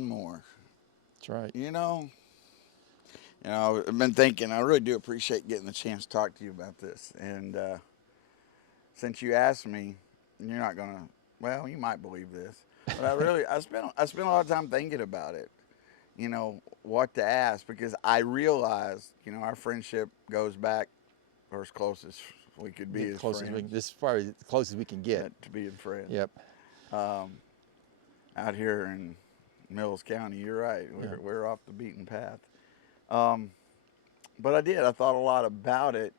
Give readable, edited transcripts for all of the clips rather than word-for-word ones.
one more. That's right. I've been thinking. I really do appreciate getting the chance to talk to you about this. And since you asked me, you're not gonna. Well, you might believe this, but I spent a lot of time thinking about it. What to ask because I realized, our friendship goes back or as close as we could be Get as close as we can. friends, This is probably the closest we can get. to being friends. Yep. Um, Out here in Mills County, you're right. Yeah. We're off the beaten path. Um, but I thought a lot about it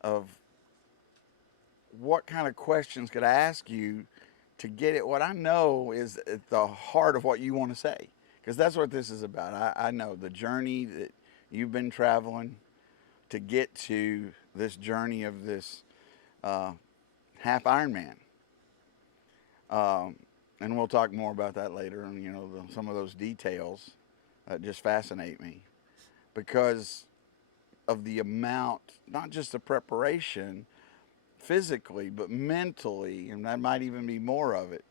of what kind of questions could I ask you to get at what I know is at the heart of what you want to say. Because that's what this is about. I know the journey that you've been traveling to get to this journey of this uh, half Ironman. Um, and we'll talk more about that later. And, some of those details just fascinate me because of the amount, not just the preparation physically, but mentally, and that might even be more of it,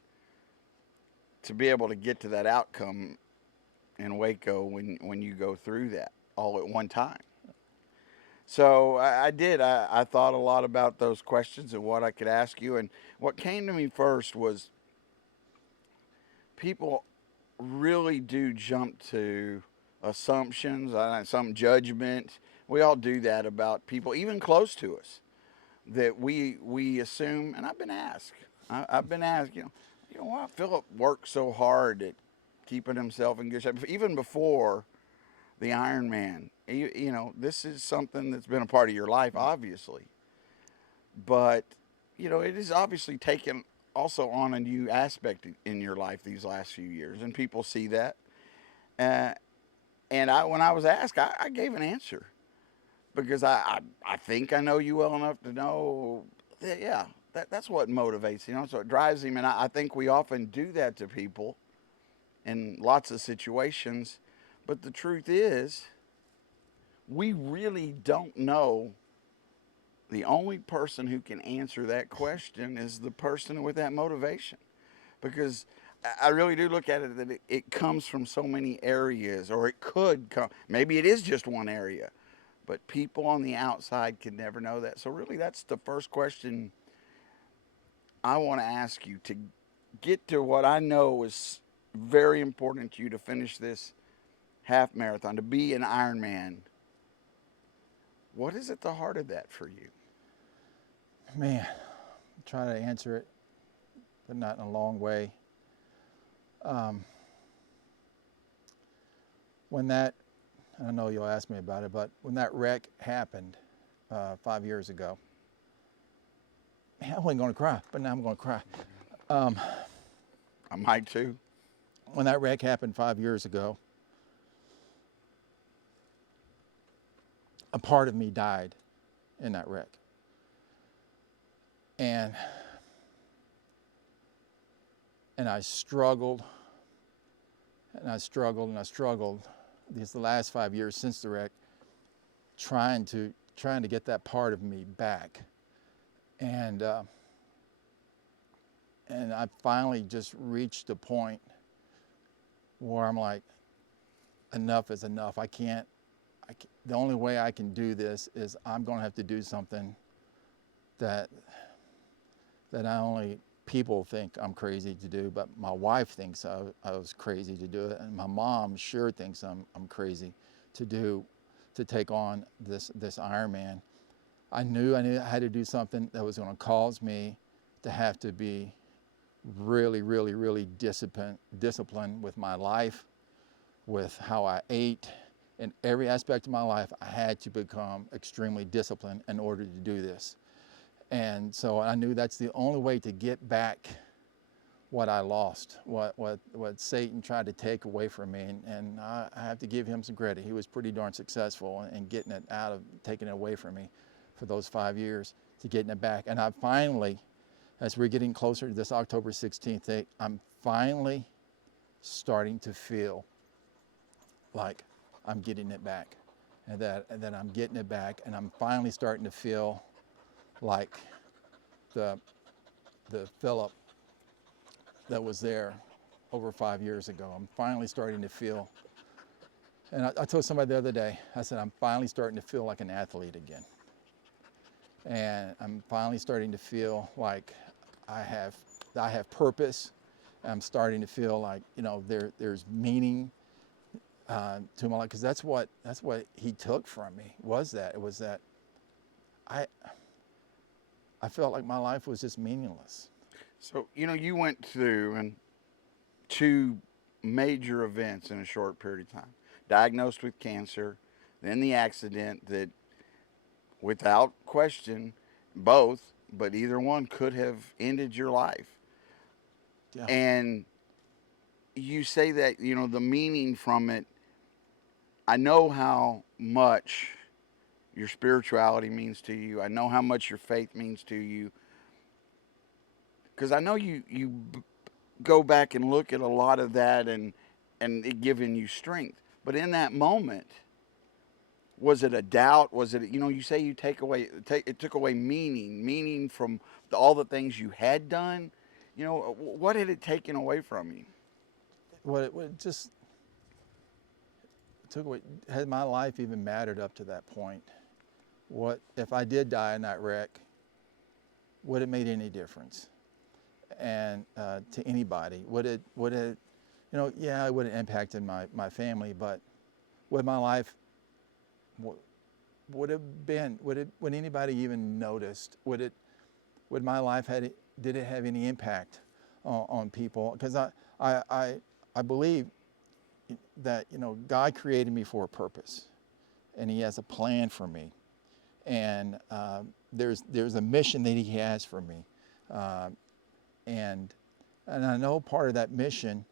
to be able to get to that outcome in Waco when you go through that all at one time. So I did. I thought a lot about those questions and what I could ask you. And what came to me first was people really do jump to assumptions, some judgment. We all do that about people, even close to us, that we assume. And I've been asked. I've been asked. Why Philip worked so hard at keeping himself in good shape, even before the Ironman. This is something that's been a part of your life, obviously, but it is obviously taken also on a new aspect in your life these last few years, and people see that. Uh, and when I was asked, I gave an answer because I think I know you well enough to know that, yeah, that's what motivates, so it drives him. And I think we often do that to people in lots of situations. But the truth is, we really don't know. The only person who can answer that question is the person with that motivation. Because I really do look at it that it comes from so many areas, or it could come. Maybe it is just one area, but people on the outside can never know that. So, really, that's the first question I want to ask you to get to what I know is very important to you to finish this half marathon, to be an Ironman. What is at the heart of that for you? Man, try to answer it, but not in a long way. Um, when that, I know you'll ask me about it, but when that wreck happened 5 years ago, man, I wasn't going to cry, but now I'm going to cry. I might too. When that wreck happened 5 years ago, a part of me died in that wreck. And I struggled, and I struggled, and I struggled these the last 5 years since the wreck, trying to get that part of me back. And I finally just reached a point where I'm like, enough is enough. I can't. The only way I can do this is I'm going to have to do something that not only people think I'm crazy to do, but my wife thinks I was crazy to do it, and my mom sure thinks I'm crazy to take on this Ironman. I knew I had to do something that was going to cause me to have to be really, really, really disciplined with my life, with how I ate. In every aspect of my life, I had to become extremely disciplined in order to do this. And so I knew that's the only way to get back what I lost, what Satan tried to take away from me. And I have to give him some credit. He was pretty darn successful in getting it taking it away from me for those 5 years, to getting it back. And I finally, as we're getting closer to this October 16th date, I'm finally starting to feel like I'm getting it back, and that I'm getting it back, and I'm finally starting to feel like the Philip that was there over 5 years ago. I'm finally starting to feel, and I told somebody the other day, I said, I'm finally starting to feel like an athlete again. And I'm finally starting to feel like I have purpose. I'm starting to feel like, you know, there's meaning to my life, because that's what he took from me. It was that I felt like my life was just meaningless. So, you know, you went through and two major events in a short period of time. Diagnosed with cancer, then the accident that, without question, both, but either one could have ended your life. Yeah. And you say that, you know, the meaning from it, I know how much your spirituality means to you. I know how much your faith means to you. Because I know you go back and look at a lot of that and it giving you strength. But in that moment, was it a doubt? Was it, you know, you say you it took away meaning from all the things you had done. You know, what had it taken away from you? What just took away, had my life even mattered up to that point? What if I did die in that wreck? Would it made any difference? And to anybody, would it, you know, yeah, it would have impacted my family, but would my life, would anybody even noticed? Would my life did it have any impact on people? Because I believe that, you know, God created me for a purpose, and He has a plan for me, and there's a mission that He has for me, and I know part of that mission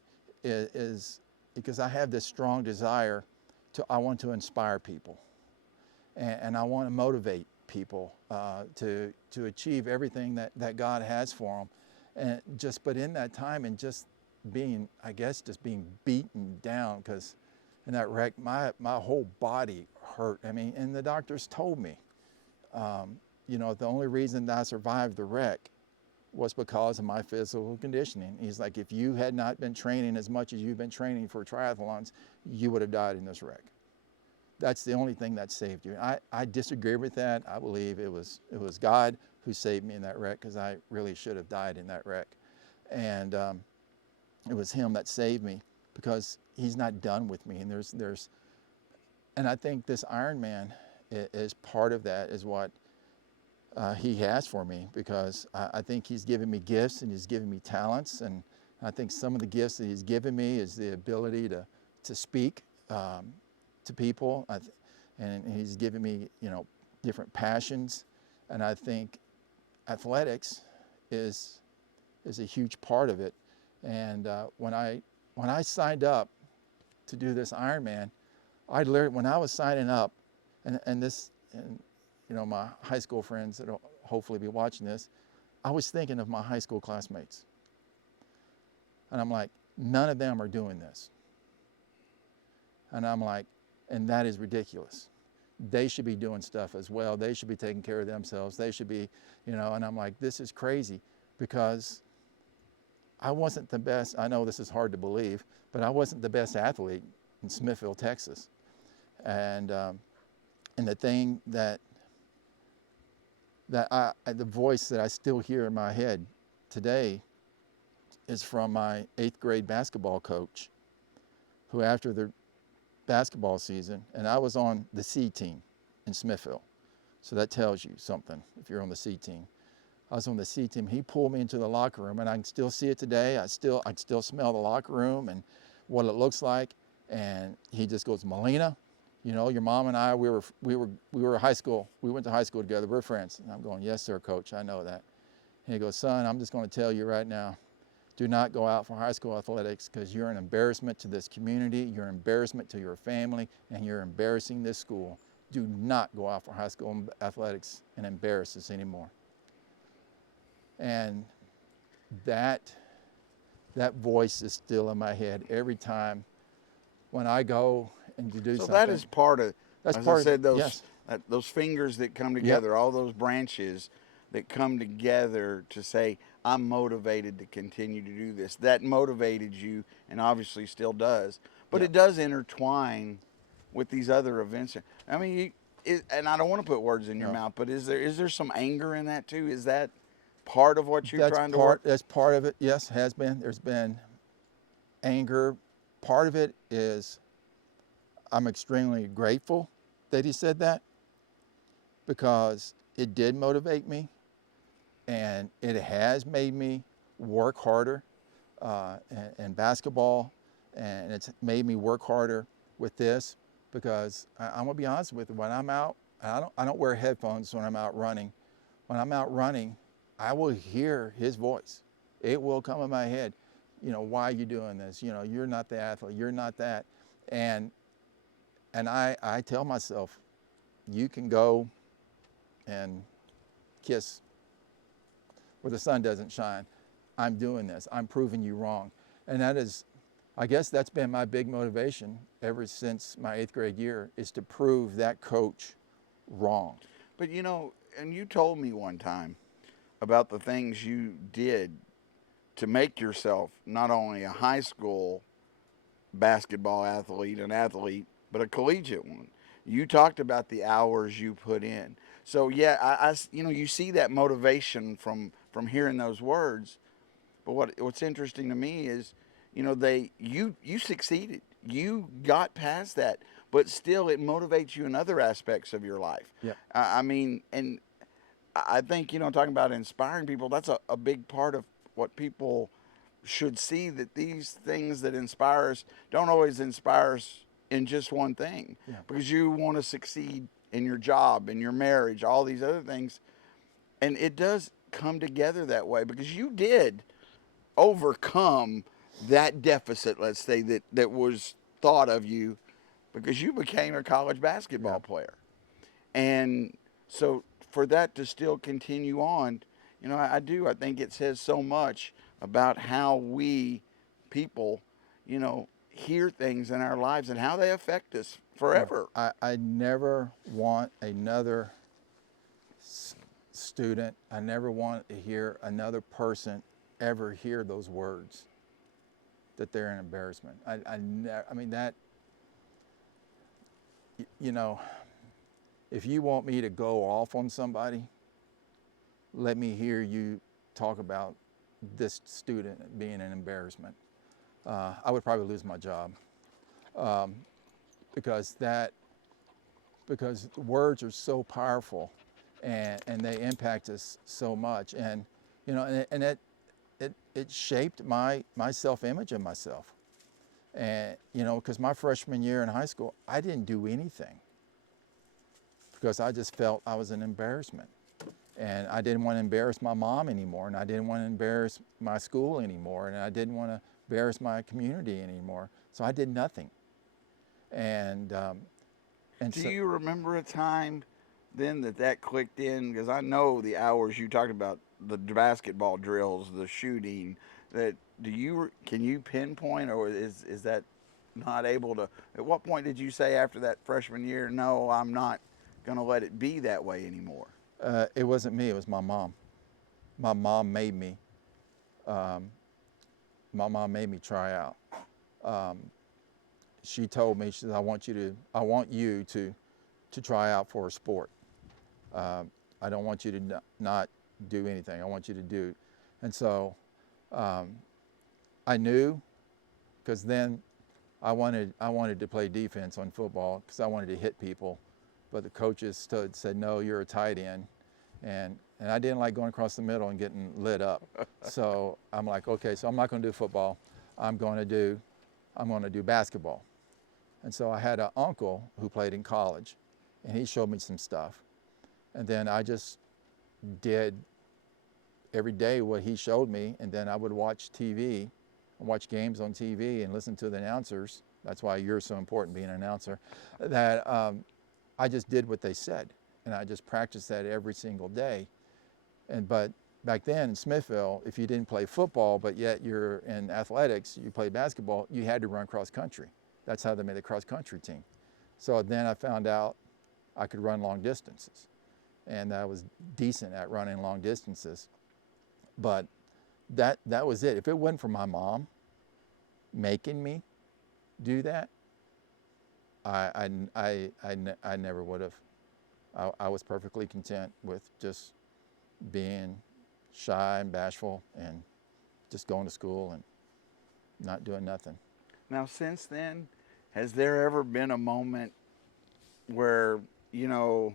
is because I have this strong desire I want to inspire people, and I want to motivate people to achieve everything that God has for them, but in that time, and just being, I guess, just being beaten down, because in that wreck, my whole body hurt. I mean, and the doctors told me, you know, the only reason that I survived the wreck was because of my physical conditioning. He's like, if you had not been training as much as you've been training for triathlons, you would have died in this wreck. That's the only thing that saved you. I disagree with that. I believe it was God who saved me in that wreck, because I really should have died in that wreck. And it was Him that saved me, because He's not done with me. And and I think this Ironman is part of that, is what He has for me, because I think He's given me gifts and He's given me talents, and I think some of the gifts that He's given me is the ability to speak to people, and He's given me, you know, different passions, and I think athletics is a huge part of it. And when I signed up to do this Ironman, when I was signing up, and you know, my high school friends that'll hopefully be watching this, I was thinking of my high school classmates. And I'm like, none of them are doing this. And I'm like, and that is ridiculous. They should be doing stuff as well. They should be taking care of themselves. They should be, you know, and I'm like, this is crazy, because I wasn't the best. I know this is hard to believe, but I wasn't the best athlete in Smithville, Texas. And the thing the voice that I still hear in my head today is from my 8th grade basketball coach, who, after the basketball season, and I was on the C team in Smithville, so that tells you something if you're on the C team. I was on the C team. He pulled me into the locker room, and I can still see it today. I can still smell the locker room and what it looks like. And he just goes, "Melina, you know, your mom and I, we were high school. We went to high school together. We're friends." And I'm going, "Yes, sir, coach. I know that." And he goes, "Son, I'm just going to tell you right now, do not go out for high school athletics, because you're an embarrassment to this community. You're an embarrassment to your family, and you're embarrassing this school. Do not go out for high school athletics and embarrass us anymore." And that voice is still in my head every time when I go and to do So something. that is part of, That's as part I said, of, those yes. Those fingers that come together, all those branches that come together to say, I'm motivated to continue to do this. That motivated you, and obviously still does. But Yeah. it does intertwine with these other events. I mean, and I don't want to put words in your No. mouth, but is there some anger in that too? Is that part of what you're That's trying to part. work? That's part of it. Yes, has been. There's been anger. Part of it is I'm extremely grateful that he said that, because it did motivate me, and it has made me work harder in basketball, and it's made me work harder with this, because I'm gonna be honest with you. When I'm out, I don't wear headphones when I'm out running. When I'm out running, I will hear his voice. It will come in my head. You know, why are you doing this? You know, you're not the athlete. You're not that. And I tell myself, you can go and kiss where the sun doesn't shine. I'm doing this. I'm proving you wrong. And that is, I guess that's been my big motivation ever since my 8th grade year, is to prove that coach wrong. But you know, and you told me one time about the things you did to make yourself not only a high school basketball athlete, an athlete, but a collegiate one. You talked about the hours you put in. So yeah, you know, you see that motivation from hearing those words. But what's interesting to me is, you know, you succeeded. You got past that, but still it motivates you in other aspects of your life. Yeah. I mean, and I think, you know, talking about inspiring people, that's a big part of what people should see, that these things that inspire us don't always inspire us in just one thing. Yeah. Because you want to succeed in your job, in your marriage, all these other things. And it does come together that way, because you did overcome that deficit, let's say, that was thought of you, because you became a college basketball Yeah. player. And so for that to still continue on, you know, I do. I think it says so much about how we people, you know, hear things in our lives and how they affect us forever. I never want another student, I never want to hear another person ever hear those words, that they're an embarrassment. I mean, that, you know, if you want me to go off on somebody, let me hear you talk about this student being an embarrassment. I would probably lose my job, because words are so powerful, and they impact us so much. And you know, and it shaped my self-image of myself. And you know, because my freshman year in high school, I didn't do anything, because I just felt I was an embarrassment. And I didn't want to embarrass my mom anymore, and I didn't want to embarrass my school anymore, and I didn't want to embarrass my community anymore. So I did nothing. And Do so, you remember a time then that clicked in? Because I know the hours you talked about, the basketball drills, the shooting. That can you pinpoint, or is that not able to? At what point did you say after that freshman year, no, I'm not going to let it be that way anymore? it wasn't me, it was my mom. My mom made me. My mom made me try out. She told me, she said, I want you to try out for a sport. I don't want you to not do anything. I want you to do. And so I knew, because then I wanted to play defense on football, because I wanted to hit people, but the coaches said, no, you're a tight end, and I didn't like going across the middle and getting lit up. So I'm like, okay, so I'm not going to do football. I'm going to do basketball. And so I had an uncle who played in college, and he showed me some stuff, and then I just did every day what he showed me, and then I would watch TV, watch games on TV, and listen to the announcers. That's why you're so important, being an announcer. That I just did what they said, and I just practiced that every single day. But back then in Smithville, if you didn't play football, but yet you're in athletics, you played basketball, you had to run cross country. That's how they made the cross country team. So then I found out I could run long distances, and I was decent at running long distances. But that was it. If it wasn't for my mom making me do that, I never would have. I was perfectly content with just being shy and bashful and just going to school and not doing nothing. Now, since then, has there ever been a moment where, you know,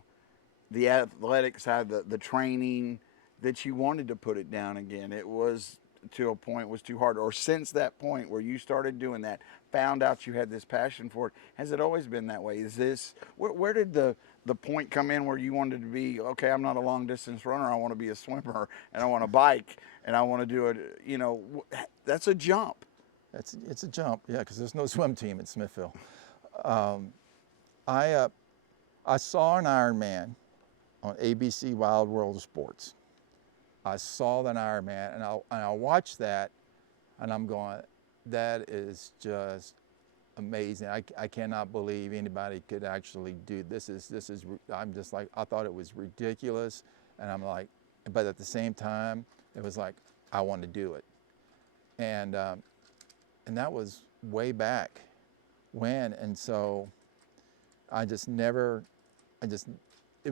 the athletic side, the training, that you wanted to put it down again? It was to a point was too hard, or since that point where you started doing that, found out you had this passion for it, has it always been that way? Is this where did the point come in where you wanted to be, okay, I'm not a long distance runner, I want to be a swimmer, and I want to bike, and I want to do it, you know, that's a jump. It's a jump, yeah, because there's no swim team in Smithville. Um, I saw an Ironman on ABC Wild World of Sports. I saw that Ironman, and I watched that, and I'm going, that is just amazing. I cannot believe anybody could actually do this. I'm just like, I thought it was ridiculous, and I'm like, but at the same time, it was like, I want to do it. And that was way back when, and so it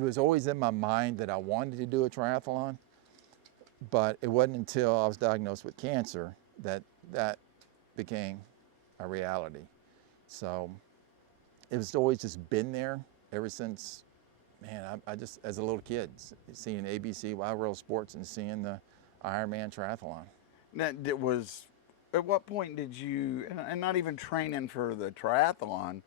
was always in my mind that I wanted to do a triathlon, but it wasn't until I was diagnosed with cancer that became a reality. So it was always just been there ever since, man, I just, as a little kid, seeing ABC Wild World Sports and seeing the Ironman triathlon. Now, it was, at what point did you, and not even training for the triathlon,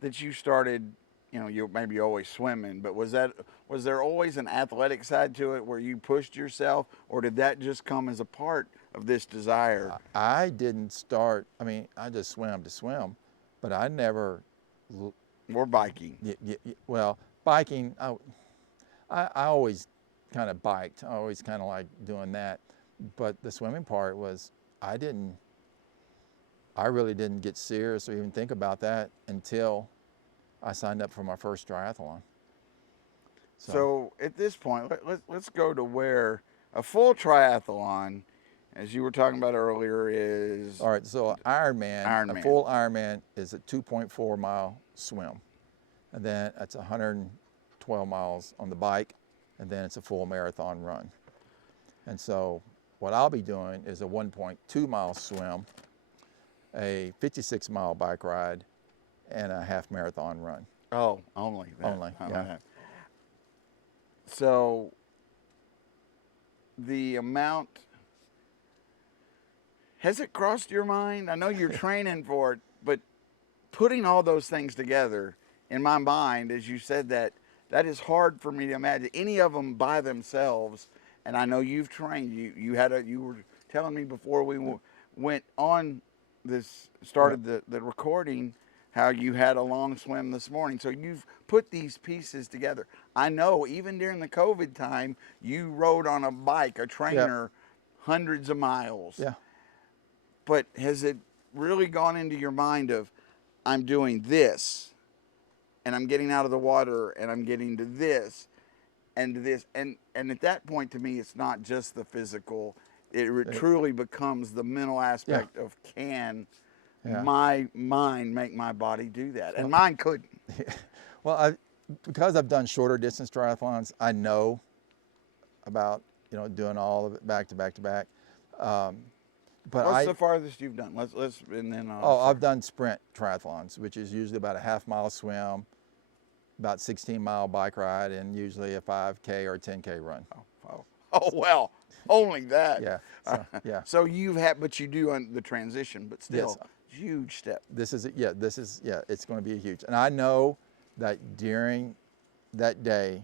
that you started, you know, you maybe always swimming, but was there always an athletic side to it where you pushed yourself, or did that just come as a part of this desire? I didn't start, I mean, I just swam to swim, but I never. Or biking? Well, biking, I always kind of biked. I always kind of liked doing that. But the swimming part was, I really didn't get serious or even think about that until I signed up for my first triathlon. So at this point, let's go to where a full triathlon, as you were talking about earlier, is. All right, so Ironman, a full Ironman is a 2.4 mile swim. And then it's 112 miles on the bike, and then it's a full marathon run. And so what I'll be doing is a 1.2 mile swim, a 56 mile bike ride, and a half marathon run. Oh, only that. Only, yeah. So the amount, has it crossed your mind? I know you're training for it, but putting all those things together, in my mind, as you said that is hard for me to imagine any of them by themselves. And I know you've trained. You were telling me before we went on this, started the recording, how you had a long swim this morning. So you've put these pieces together. I know even during the COVID time, you rode on a bike, a trainer, hundreds of miles. Yeah. But has it really gone into your mind of, I'm doing this, and I'm getting out of the water, and I'm getting to this, and to this, and at that point, to me, it's not just the physical. It truly becomes the mental aspect of, can my mind make my body do that? And mine couldn't. Well, because I've done shorter distance triathlons, I know about, doing all of it back to back to back. But what's the farthest you've done? Let's and then. I've done sprint triathlons, which is usually about a half-mile swim, about 16-mile bike ride, and usually a 5K or 10K run. Oh well, only that. Yeah. So, yeah. So you've had, but you do on the transition, but still, Yes. Huge step. It's going to be a huge. And I know that during that day,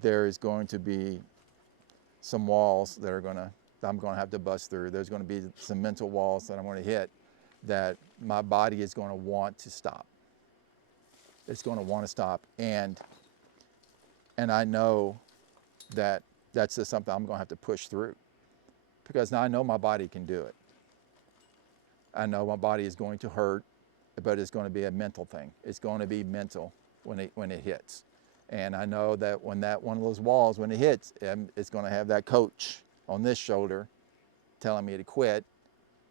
there is going to be some walls that I'm going to have to bust through. There's going to be some mental walls that I'm going to hit that my body is going to want to stop. It's going to want to stop. And I know that that's just something I'm going to have to push through, because now I know my body can do it. I know my body is going to hurt, but it's going to be a mental thing. It's going to be mental when it hits. And I know that when one of those walls, when it hits, it's going to have that coach on this shoulder telling me to quit,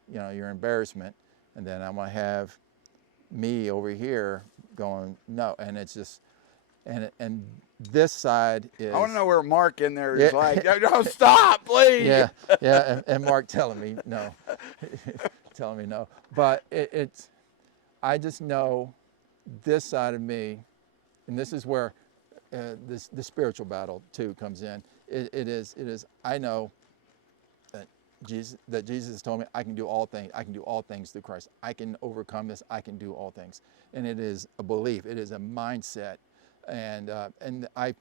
you know, your embarrassment. And then I'm going to have me over here going, no. And it's just, and this side is. I want to know where Mark in there is Yeah. like, no, stop, please. Yeah, yeah, and Mark telling me no, telling me no. But it's, I just know this side of me, and this is where the spiritual battle too comes in. It is. I know that Jesus has told me I can do all things. I can do all things through Christ. I can overcome this. I can do all things, and it is a belief. It is a mindset, and I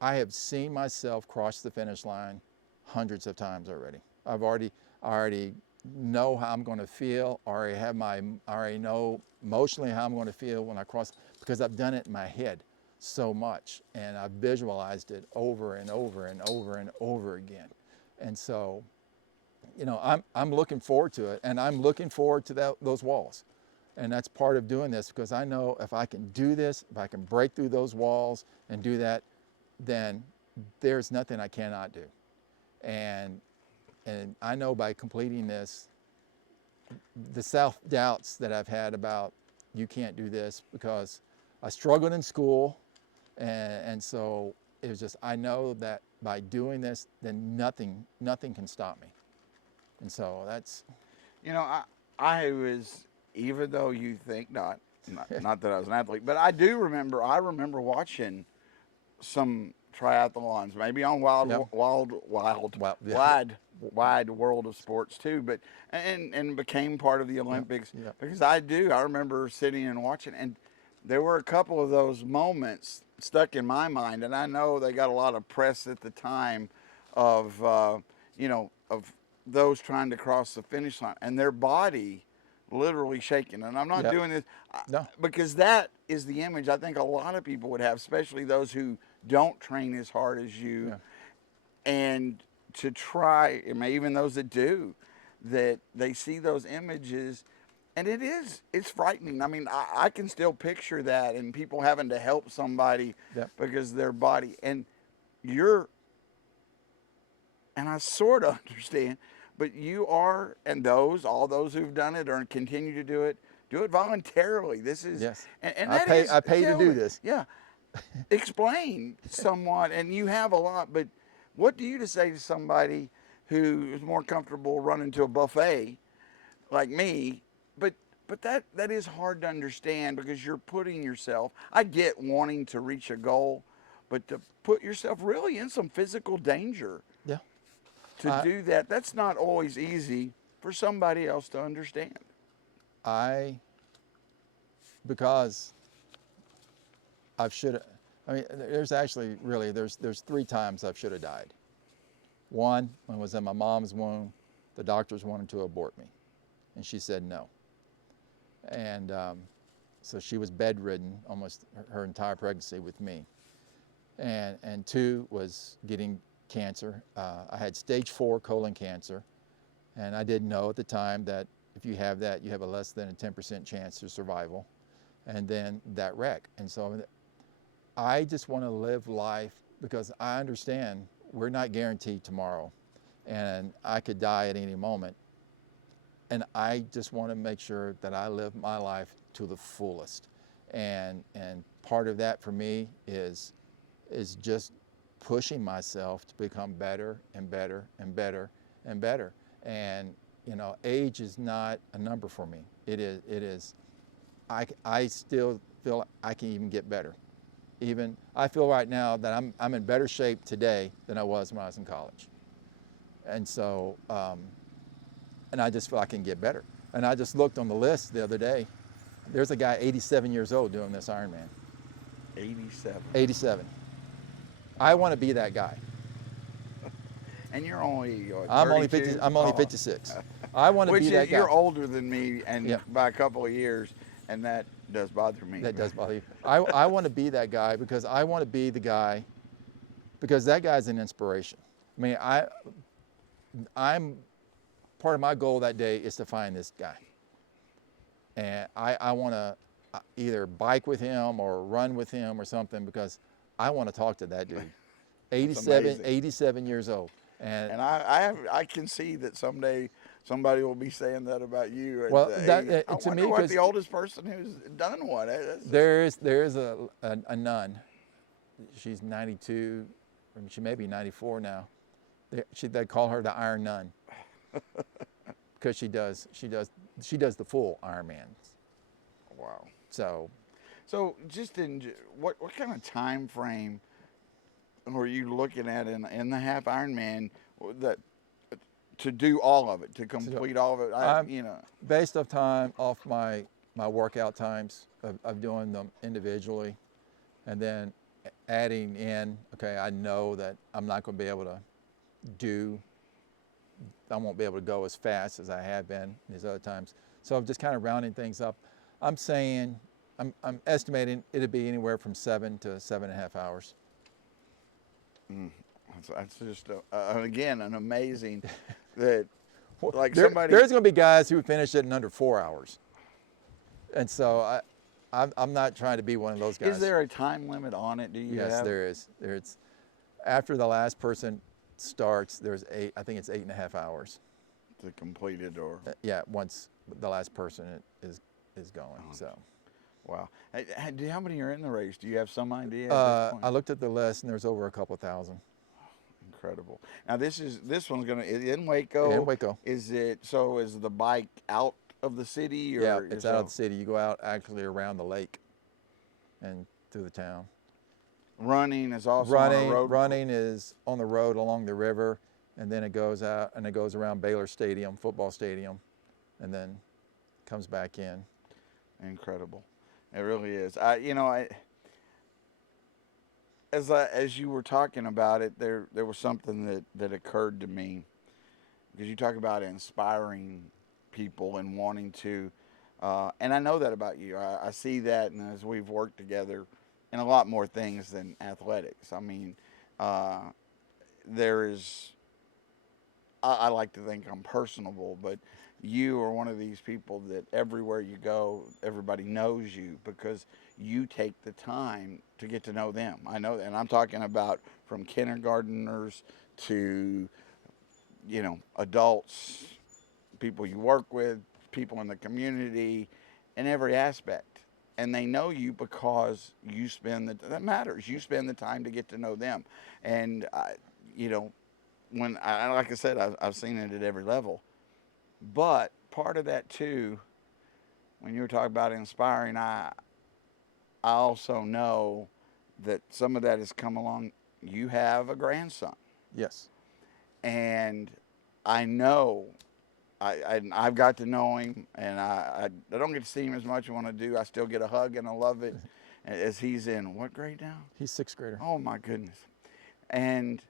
have seen myself cross the finish line hundreds of times already. I already know how I'm going to feel. I already know emotionally how I'm going to feel when I cross, because I've done it in my head so much, and I've visualized it over and over and over and over again. And so, you know, I'm looking forward to it, and I'm looking forward to those walls. And that's part of doing this, because I know if I can do this, if I can break through those walls and do that, then there's nothing I cannot do. And I know by completing this, the self-doubts that I've had about you can't do this, because I struggled in school, and so it was just, I know that by doing this, then nothing can stop me. And so that's, You know, I was, even though you think not that I was an athlete, but I remember watching some triathlons, maybe on Yep. Well, yeah. wide world of sports too, but and became part of the Olympics, Yep. because I remember sitting and watching, and there were a couple of those moments stuck in my mind, and I know they got a lot of press at the time of of those trying to cross the finish line and their body literally shaking. And I'm not Yep. doing this No. because that is the image I think a lot of people would have, especially those who don't train as hard as you. Yeah. And to try, I mean, even those that do, that they see those images, and it's frightening. I mean, I can still picture that, and people having to help somebody Yep. because their body, and I sort of understand, but you are, and all those who've done it or continue to do it voluntarily. This is, Yes. and I pay to do killing. this. Yeah. Explain somewhat, and you have a lot, but what do you to say to somebody who is more comfortable running to a buffet like me, but that is hard to understand, because you're putting yourself, I get wanting to reach a goal, but to put yourself really in some physical danger Yeah. to do that, that's not always easy for somebody else to understand. Because I mean, there's actually really, there's 3 times I should have died. One, when I was in my mom's womb, the doctors wanted to abort me, and she said no. And so she was bedridden almost her entire pregnancy with me. And 2 was getting cancer. I had stage 4 colon cancer, and I didn't know at the time that if you have that, you have a less than a 10% chance of survival. And then that wreck. And so I just want to live life, because I understand we're not guaranteed tomorrow, and I could die at any moment. And I just want to make sure that I live my life to the fullest. And part of that for me is just pushing myself to become better and better and better and better. And you know, age is not a number for me. It is. I still feel I can even get better. Even I feel right now that I'm in better shape today than I was when I was in college. And so, and I just feel I can get better. And I just looked on the list the other day. There's a guy 87 years old doing this IronMan. 87. 87. I want to be that guy. And you're only what, I'm only 32? 50. I'm only 56. I want to be that guy. You're older than me, and Yeah. by a couple of years, and that does bother me. That does bother you. I want to be that guy, because I want to be the guy, because that guy's an inspiration. I mean, I'm part of my goal that day is to find this guy. And I want to either bike with him or run with him or something, because I want to talk to that dude. 87 years old. And I can see that someday somebody will be saying that about you at well, the that age. I to wonder me, what because the oldest person who's done one. That's just, there is a nun. She's 92, or she may be 94 now. They call her the Iron Nun because she does the full Ironman. wow. So So just what kind of time frame were you looking at in the half Ironman that to do all of it, to complete all of it? You know, based off my workout times of doing them individually, and then adding in, okay, I know that I'm not going to be able to I won't be able to go as fast as I have been these other times. So I'm just kind of rounding things up. I'm saying, I'm estimating it'd be anywhere from 7 to 7.5 hours. that's just again an amazing that like There's somebody. going to be guys who finish it in under 4 hours, and so I'm not trying to be one of those guys. Is there a time limit on it? Do you Yes, have? there is. There's after the last person starts, there's I think it's 8.5 hours. To complete it or Yeah, once the last person is going. So wow. How many are in the race? Do you have some idea at this point? I looked at the list and there's over a couple thousand. Incredible. Now this one's gonna in Waco. In Waco. Is the bike out of the city or Yeah, it's out of the city. You go out actually around the lake and through the town. Running is also on the road. Running is on the road along the river, and then it goes out and it goes around Baylor Stadium, football stadium, and then comes back in. Incredible. It really is. As you were talking about it, there was something that occurred to me, because you talk about inspiring people and wanting to, and I know that about you. I see that, and as we've worked together in a lot more things than athletics. I mean, there is. I like to think I'm personable, but you are one of these people that everywhere you go, everybody knows you because you take the time to get to know them. I know, and I'm talking about from kindergarteners to, adults, people you work with, people in the community, in every aspect. And they know you because you that matters. You spend the time to get to know them. And, like I said, I've seen it at every level. But part of that too, when you were talking about inspiring, I also know that some of that has come along. You have a grandson. Yes. And I know, I've got to know him, and I don't get to see him as much as I want to do. I still get a hug, and I love it. As he's in what grade now? He's 6th grader. Oh my goodness. And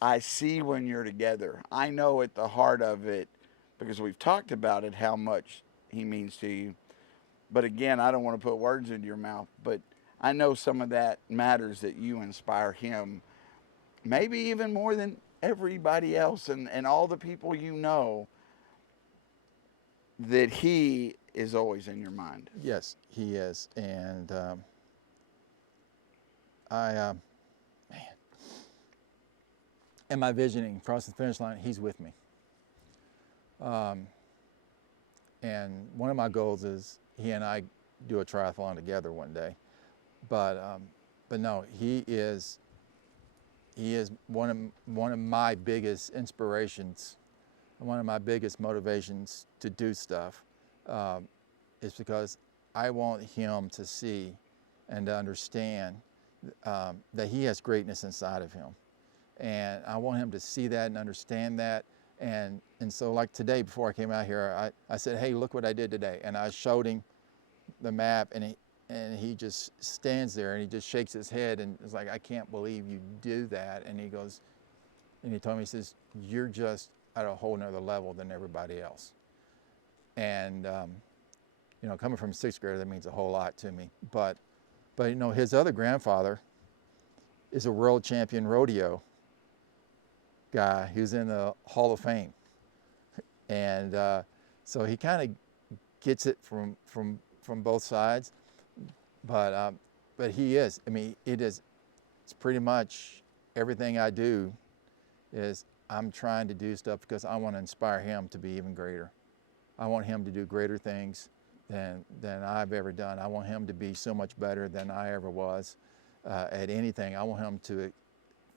I see when you're together. I know at the heart of it, because we've talked about it, how much he means to you. But again, I don't want to put words into your mouth, but I know some of that matters, that you inspire him, maybe even more than everybody else and all the people you know, that he is always in your mind. Yes, he is. And man, in my visioning, across the finish line, he's with me. And one of my goals is he and I do a triathlon together one day. But no, he is one of my biggest inspirations, one of my biggest motivations to do stuff, is because I want him to see and to understand that he has greatness inside of him. And I want him to see that and understand that. And so like today, before I came out here, I said, hey, look what I did today. And I showed him the map, and he just stands there and he just shakes his head and is like, I can't believe you do that. And he goes, and he told me, he says, you're just at a whole nother level than everybody else. And, coming from 6th grader, that means a whole lot to me. But his other grandfather is a world champion rodeo guy who's in the Hall of Fame. And so he kind of gets it from both sides. But he is. I mean, it's pretty much everything I do is I'm trying to do stuff because I want to inspire him to be even greater. I want him to do greater things than I've ever done. I want him to be so much better than I ever was at anything. I want him to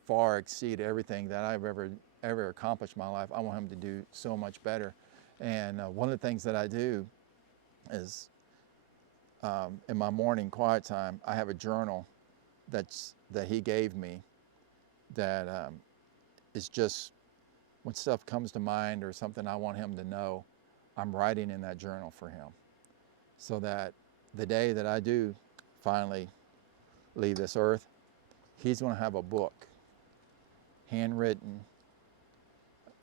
far exceed everything that I've ever accomplished in my life. I want him to do so much better. And one of the things that I do is in my morning quiet time, I have a journal that he gave me that is just when stuff comes to mind or something I want him to know, I'm writing in that journal for him, so that the day that I do finally leave this earth, he's going to have a book, handwritten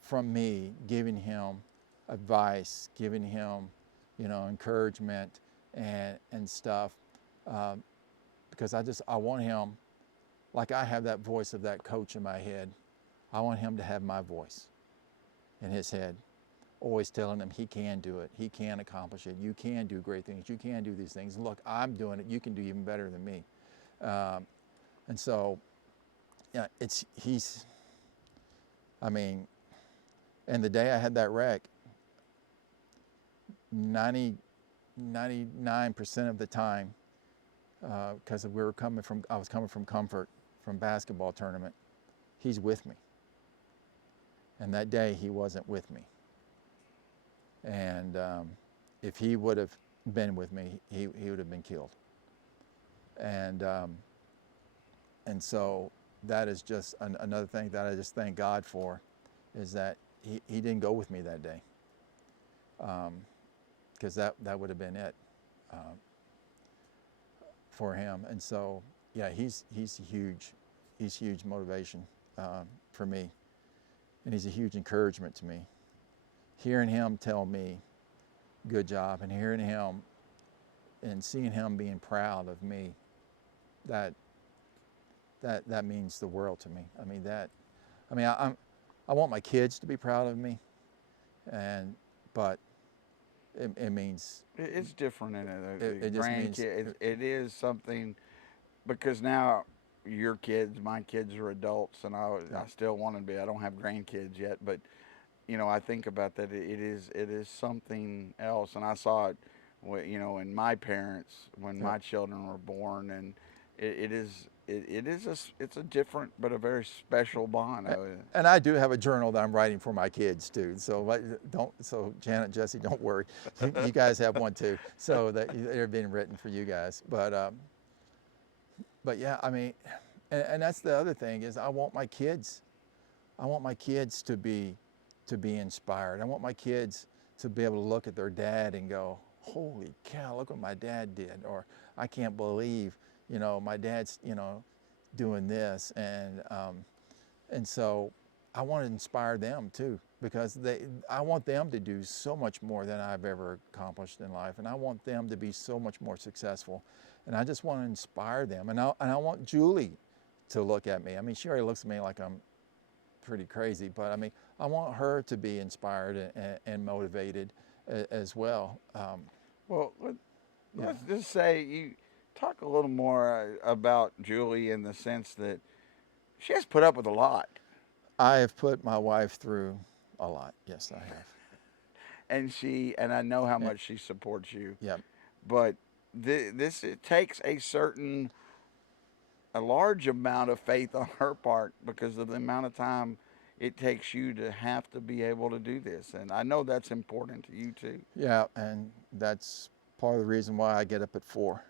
from me, giving him advice, giving him, encouragement and stuff, because I want him, like I have that voice of that coach in my head, I want him to have my voice in his head, always telling him he can do it, he can accomplish it, you can do great things, you can do these things. Look, I'm doing it, you can do even better than me. And so, yeah, and the day I had that wreck, 99% of the time, because I was coming from comfort from basketball tournament, he's with me. And that day he wasn't with me. And if he would have been with me, he would have been killed. And so that is just another thing that I just thank God for, is that he didn't go with me that day, because that would have been it for him. And so, yeah, he's huge motivation for me, and he's a huge encouragement to me. Hearing him tell me, good job, and hearing him and seeing him being proud of me, that means the world to me. I want my kids to be proud of me, but it means It's different in it just means it is something, because now your kids, my kids are adults, and I still want to be. I don't have grandkids yet, but I think about that. It is something else, and I saw it, in my parents when my children were born, and it's a different but a very special bond. And I do have a journal that I'm writing for my kids too. So Janet, Jesse, don't worry. You guys have one too. So that they're being written for you guys. But yeah, and that's the other thing, is I want my kids to be inspired. I want my kids to be able to look at their dad and go, holy cow, look what my dad did, or I can't believe, my dad's, doing this. And so I want to inspire them too, because I want them to do so much more than I've ever accomplished in life, and I want them to be so much more successful, and I just want to inspire them. And I want Julie to look at me. She already looks at me like I'm pretty crazy, but I want her to be inspired and motivated as well. Let's just say you talk a little more about Julie, in the sense that she has put up with a lot. I have put my wife through a lot. Yes, I have. And I know how much she supports you. Yep. But it takes a large amount of faith on her part, because of the amount of time it takes you to have to be able to do this. And I know that's important to you too. Yeah, and that's part of the reason why I get up at 4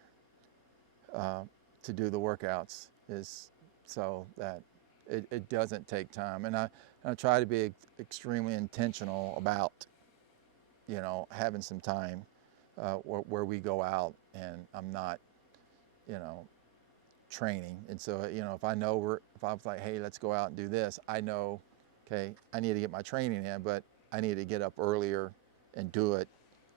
to do the workouts, is so that it doesn't take time. And I try to be extremely intentional about, having some time where we go out and I'm not, training. And so, if I was like, hey, let's go out and do this, I know, okay, I need to get my training in, but I need to get up earlier and do it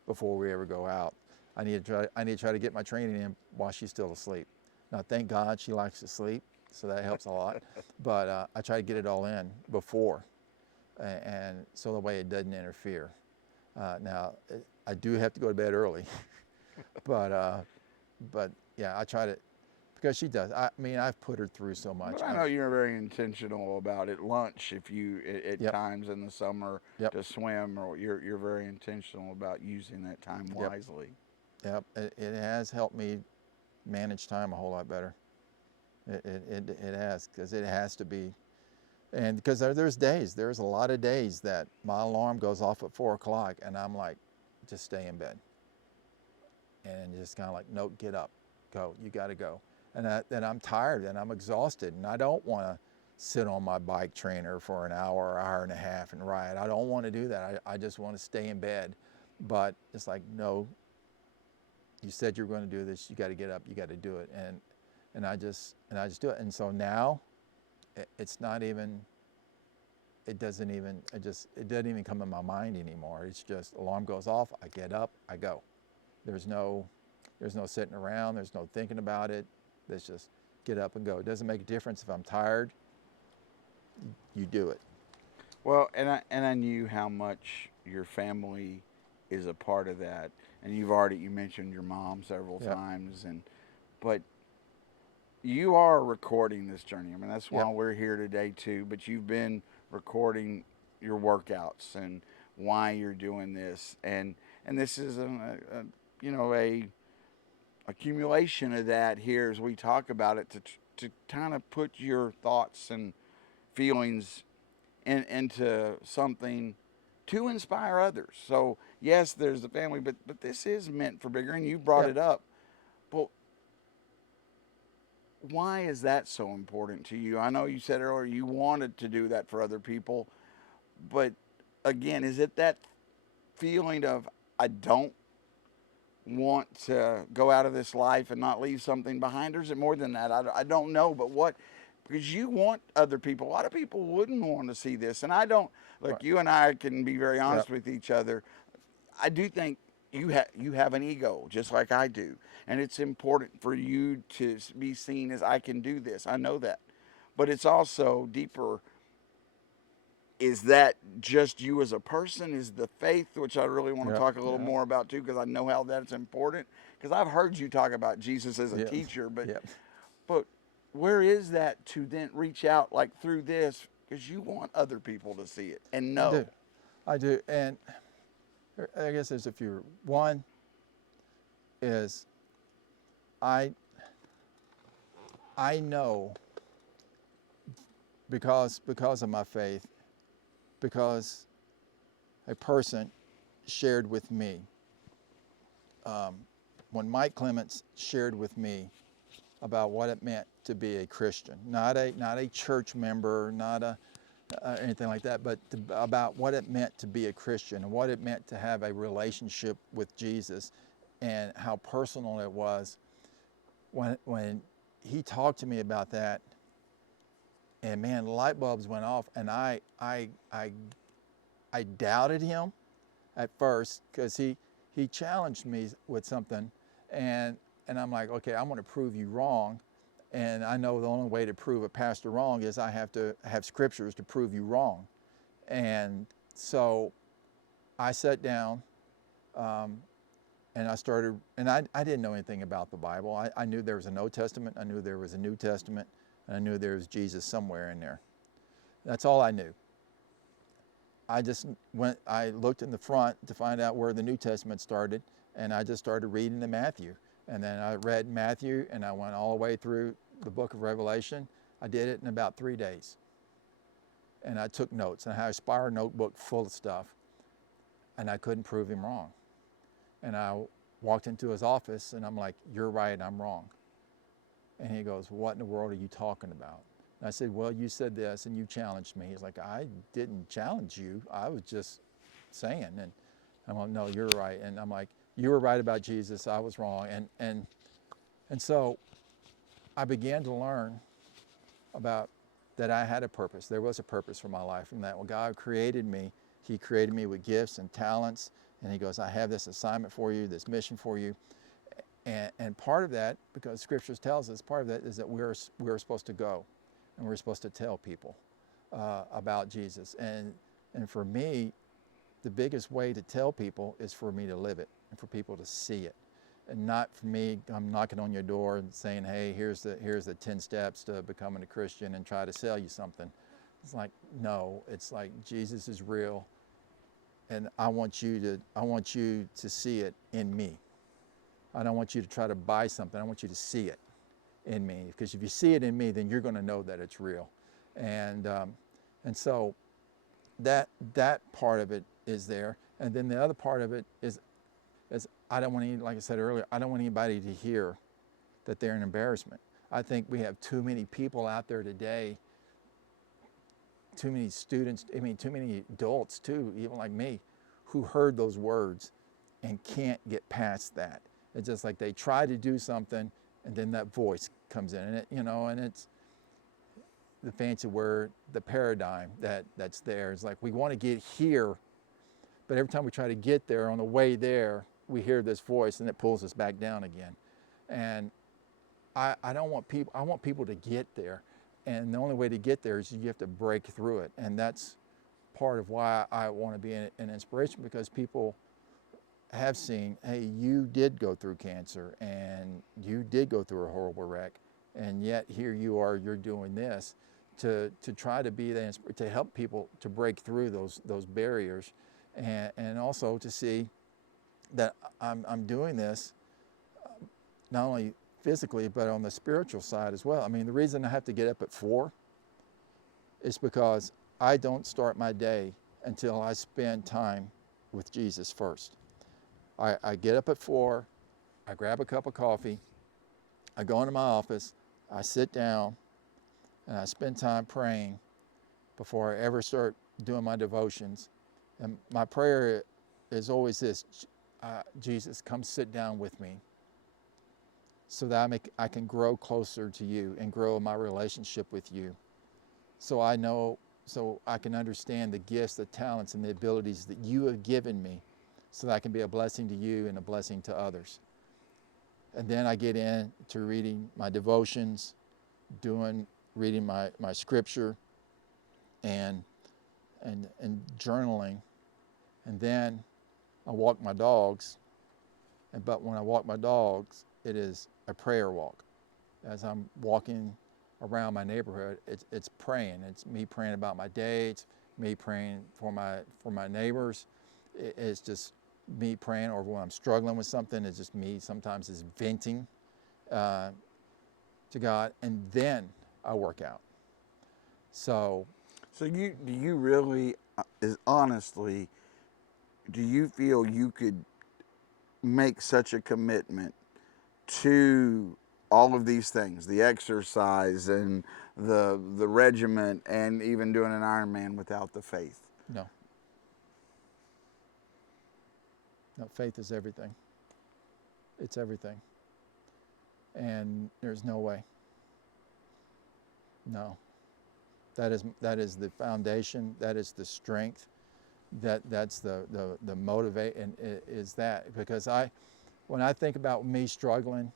before we ever go out. I need to try to get my training in while she's still asleep. Now, thank God she likes to sleep, so that helps a lot. But I try to get it all in before, and so the way it doesn't interfere. Now, I do have to go to bed early, but yeah, I try to, because she does. I mean, I've put her through so much. But I know you're very intentional about it. Lunch, if you at Yep. times in the summer Yep. to swim, or you're very intentional about using that time Yep. wisely. Yep. It has helped me manage time a whole lot better. It has, because it has to be. And because there's a lot of days that my alarm goes off at 4 o'clock and I'm like, just stay in bed. And just kind of like, nope, get up, go, you got to go. And then I'm tired and I'm exhausted and I don't want to sit on my bike trainer for an hour, hour and a half and ride. I don't want to do that. I just want to stay in bed. But it's like, no, you said you're going to do this. You got to get up. You got to do it. And I just do it. And so now it's not even, it doesn't even come in my mind anymore. It's just alarm goes off. I get up, I go. There's no sitting around. There's no thinking about it. There's just get up and go. It doesn't make a difference if I'm tired. You do it. Well, and I knew how much your family is a part of that, and you mentioned your mom several Yep. times, but you are recording this journey. I mean, that's why Yep. we're here today too. But you've been recording your workouts and why you're doing this, and this is a accumulation of that here as we talk about it to kind of put your thoughts and feelings into something to inspire others. So yes, there's the family, but this is meant for bigger, and you brought Yep. it up. But why is that so important to you? I know you said earlier you wanted to do that for other people, but again, is it that feeling of I don't want to go out of this life and not leave something behind, or is it more than that? I don't know, but what, because you want other people, a lot of people wouldn't want to see this, and I don't, look, Right. you and I can be very honest Yep. with each other. I do think you have an ego just like I do, and it's important for you to be seen as I can do this. I know that, but it's also deeper. Is that just you as a person? Is the faith, which I really want to Yep. talk a little Yep. more about too, because I know how that's important. Because I've heard you talk about Jesus as a Yep. teacher, Yep. but where is that to then reach out like through this? Because you want other people to see it and I know. do. I do. And I guess there's a few. One is I know because of my faith, because a person shared with me. When Mike Clements shared with me about what it meant to be a Christian, not a church member, not anything like that, but about what it meant to be a Christian and what it meant to have a relationship with Jesus, and how personal it was. When he talked to me about that, and man, light bulbs went off, and I doubted him at first, because he challenged me with something, and I'm like, okay, I'm going to prove you wrong. And I know the only way to prove a pastor wrong is I have to have scriptures to prove you wrong. And so I sat down, and I started, and I didn't know anything about the Bible. I knew there was an Old Testament, I knew there was a New Testament, and I knew there was Jesus somewhere in there. That's all I knew. I looked in the front to find out where the New Testament started, and I just started reading in Matthew. And then I read Matthew, and I went all the way through the book of Revelation. I did it in about 3 days. And I took notes, and I had a spiral notebook full of stuff, and I couldn't prove him wrong. And I walked into his office, and I'm like, you're right, I'm wrong. And he goes, what in the world are you talking about? And I said, well, you said this, and you challenged me. He's like, I didn't challenge you. I was just saying. And I'm like, no, you're right. And I'm like, you were right about Jesus. I was wrong. And so I began to learn about that I had a purpose. There was a purpose for my life, and that when God created me, he created me with gifts and talents. And he goes, I have this assignment for you, this mission for you. And part of that, because scriptures tells us, part of that is that we're supposed to go, and we're supposed to tell people about Jesus. And for me, the biggest way to tell people is for me to live it and for people to see it. and not for me, I'm knocking on your door and saying, hey, here's the 10 steps to becoming a Christian and try to sell you something. It's like, no, it's like Jesus is real, and I want you to see it in me. I don't want you to try to buy something. I want you to see it in me, because if you see it in me, then you're going to know that it's real. And so that part of it is there. And then the other part of it is I don't want any, like I said earlier, I don't want anybody to hear that they're an embarrassment. I think we have too many people out there today, too many students, too many adults too, even like me, who heard those words and can't get past that. It's just like they try to do something, and then that voice comes in, and it, and it's the fancy word, the paradigm that's there. It's like we want to get here, but every time we try to get there, on the way there, we hear this voice, and it pulls us back down again. And I don't want people. I want people to get there, and the only way to get there is you have to break through it, and that's part of why I want to be an inspiration, because people have seen, hey, you did go through cancer and you did go through a horrible wreck, and yet here you are, you're doing this to try to be to help people to break through those barriers, and also to see that I'm doing this not only physically but on the spiritual side as well. I mean, the reason I have to get up at 4 is because I don't start my day until I spend time with Jesus first. I get up at 4, I grab a cup of coffee, I go into my office, I sit down, and I spend time praying before I ever start doing my devotions. And my prayer is always this: Jesus, come sit down with me so that I can grow closer to you and grow my relationship with you. So I can understand the gifts, the talents, and the abilities that you have given me, so that I can be a blessing to you and a blessing to others. And then I get into reading my devotions, reading my scripture, and journaling. And then I walk my dogs. But when I walk my dogs, it is a prayer walk. As I'm walking around my neighborhood, it's praying. It's me praying about my day. It's me praying for my neighbors. It's just me praying, or when I'm struggling with something, it's just me sometimes is venting to God, and then I work out. So do you really, honestly, do you feel you could make such a commitment to all of these things, the exercise and the regiment, and even doing an Ironman, without the faith? No. No, faith is everything. It's everything. And there's no way. No. That is the foundation. That is the strength. That's the motivate, and is that, because when I think about me struggling,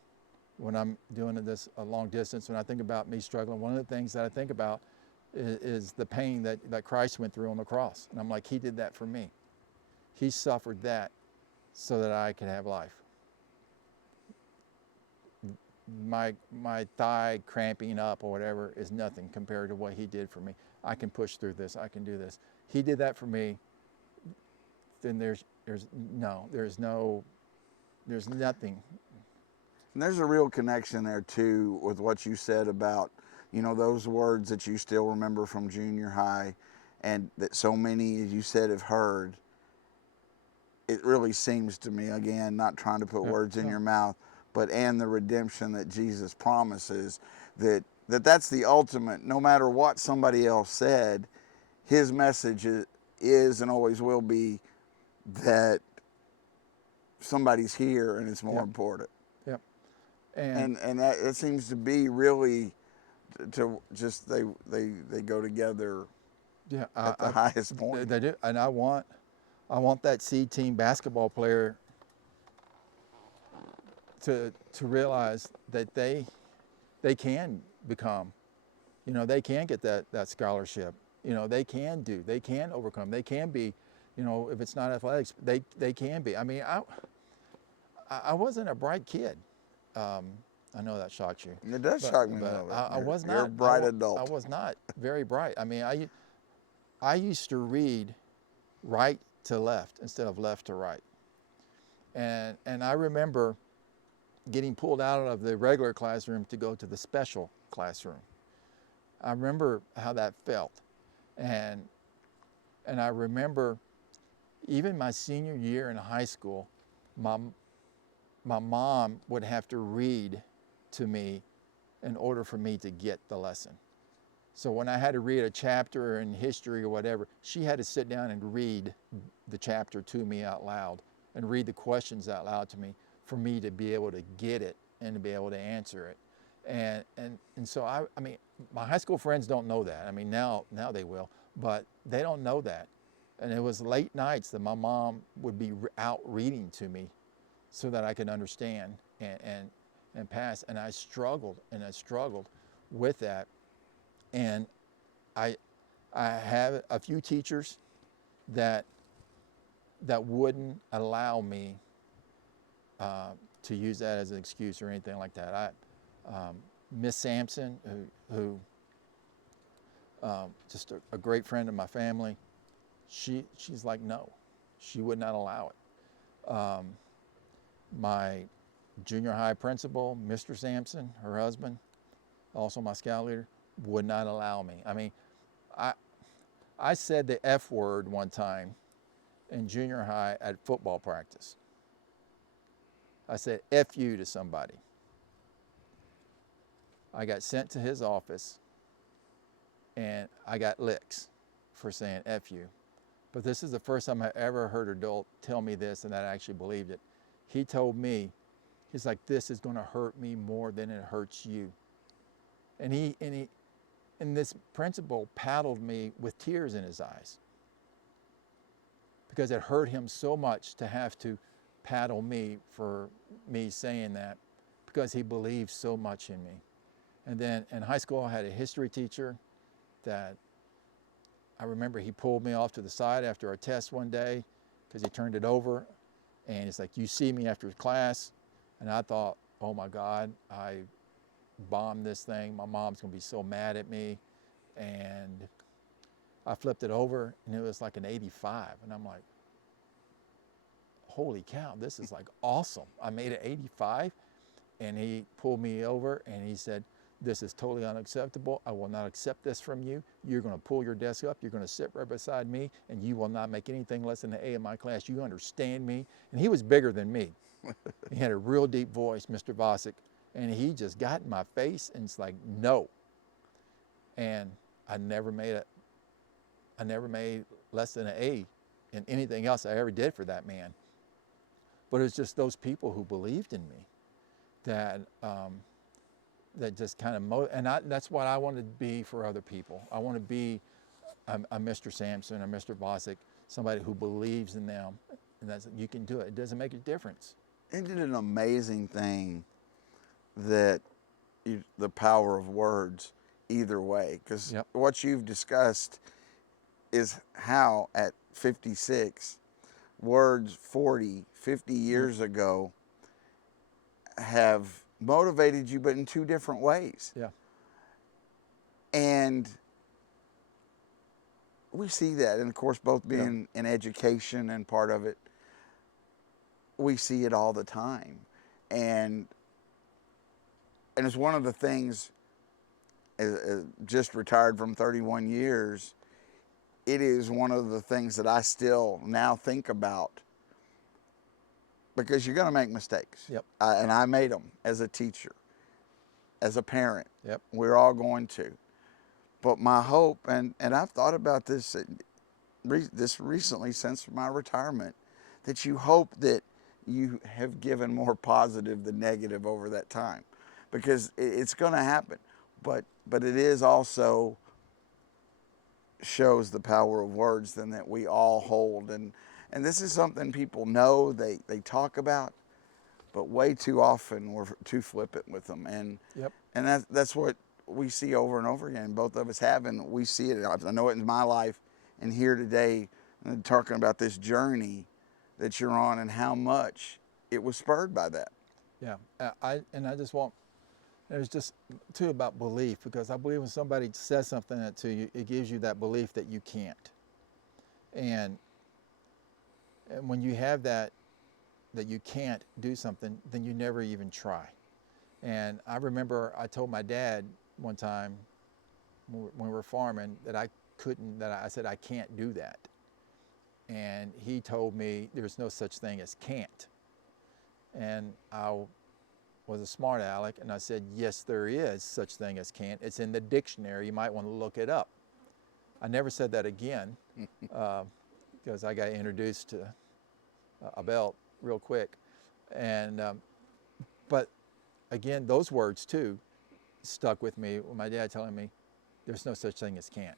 when I'm doing this a long distance, when I think about me struggling, one of the things that I think about is the pain that Christ went through on the cross. And I'm like, he did that for me. He suffered that so that I could have life. My thigh cramping up or whatever is nothing compared to what he did for me. I can push through this. I can do this. He did that for me. Then there's nothing. And there's a real connection there too with what you said about, those words that you still remember from junior high, and that so many, as you said, have heard. It really seems to me, again, not trying to put words in your mouth, but and the redemption that Jesus promises, that's the ultimate. No matter what somebody else said, his message is and always will be that somebody's here and it's more important. Yep. And that it seems to be really to just they go together. Yeah, at the highest point. They do, and I want that C team basketball player to realize that they can become, they can get that scholarship. They can overcome. They can be, if it's not athletics, they can be. I mean, I wasn't a bright kid. I know that shocked you. It does shock me a little bit. I was not. You're a bright I adult. was not very bright. I mean, I used to read right to left instead of left to right. And I remember getting pulled out of the regular classroom to go to the special classroom. I remember how that felt. And I remember even my senior year in high school, my mom would have to read to me in order for me to get the lesson. So when I had to read a chapter in history or whatever, she had to sit down and read the chapter to me out loud and read the questions out loud to me for me to be able to get it and to be able to answer it. And so I mean, my high school friends don't know that. I mean, now they will, but they don't know that. And it was late nights that my mom would be out reading to me so that I could understand and pass. And I struggled with that. And I have a few teachers that wouldn't allow me to use that as an excuse or anything like that. Miss Sampson, who just a great friend of my family, she's like, no, she would not allow it. My junior high principal, Mr. Sampson, her husband, also my scout leader, would not allow me. I mean, I said the F word one time in junior high at football practice. I said F you to somebody. I got sent to his office and I got licks for saying F you. But this is the first time I ever heard an adult tell me this and that I actually believed it. He told me, he's like, this is gonna hurt me more than it hurts you. And this principal paddled me with tears in his eyes because it hurt him so much to have to paddle me for me saying that because he believed so much in me. And then in high school, I had a history teacher that I remember he pulled me off to the side after our test one day because he turned it over and he's like, you see me after class? And I thought, oh my God, I bombed this thing. My mom's gonna be so mad at me. And I flipped it over and it was like an 85. And I'm like, holy cow, this is like awesome. I made an 85 and he pulled me over and he said, this is totally unacceptable. I will not accept this from you. You're gonna pull your desk up. You're gonna sit right beside me and you will not make anything less than an A in my class. You understand me? And he was bigger than me. He had a real deep voice, Mr. Vosick, and he just got in my face and it's like, no. And I never made less than an A in anything else I ever did for that man. But it was just those people who believed in me that that just kind of and that's what I want to be for other people. I want to be a Mr. Sampson or Mr. Vosick, somebody who believes in them, and that's you can do it. It doesn't make a difference. Isn't it an amazing thing that the power of words either way? Because what you've discussed is how at 56, words 40, 50 years ago have motivated you, but in two different ways. Yeah. And we see that, and of course, both being in education and part of it, we see it all the time. And it's one of the things, just retired from 31 years, it is one of the things that I still now think about because you're going to make mistakes. Yep. And I made them as a teacher, as a parent. Yep. We're all going to. But my hope, and I've thought about this recently since my retirement, that you hope that you have given more positive than negative over that time, because it's going to happen. But it is also shows the power of words then that we all hold, and this is something people know, they talk about, but way too often we're too flippant with them, and that's what we see over and over again. Both of us have, and we see it. I know it in my life, and here today, and talking about this journey that you're on, and how much it was spurred by that. Yeah, I just want, there's just too about belief, because I believe when somebody says something to you, it gives you that belief that you can't. And when you have that you can't do something, then you never even try. And I remember I told my dad one time when we were farming that I couldn't, that I said I can't do that. And he told me there's no such thing as can't. And I was a smart aleck, and I said, yes, there is such thing as can't. It's in the dictionary. You might want to look it up. I never said that again because I got introduced to a belt real quick. And but again, those words too stuck with me. My dad telling me there's no such thing as can't.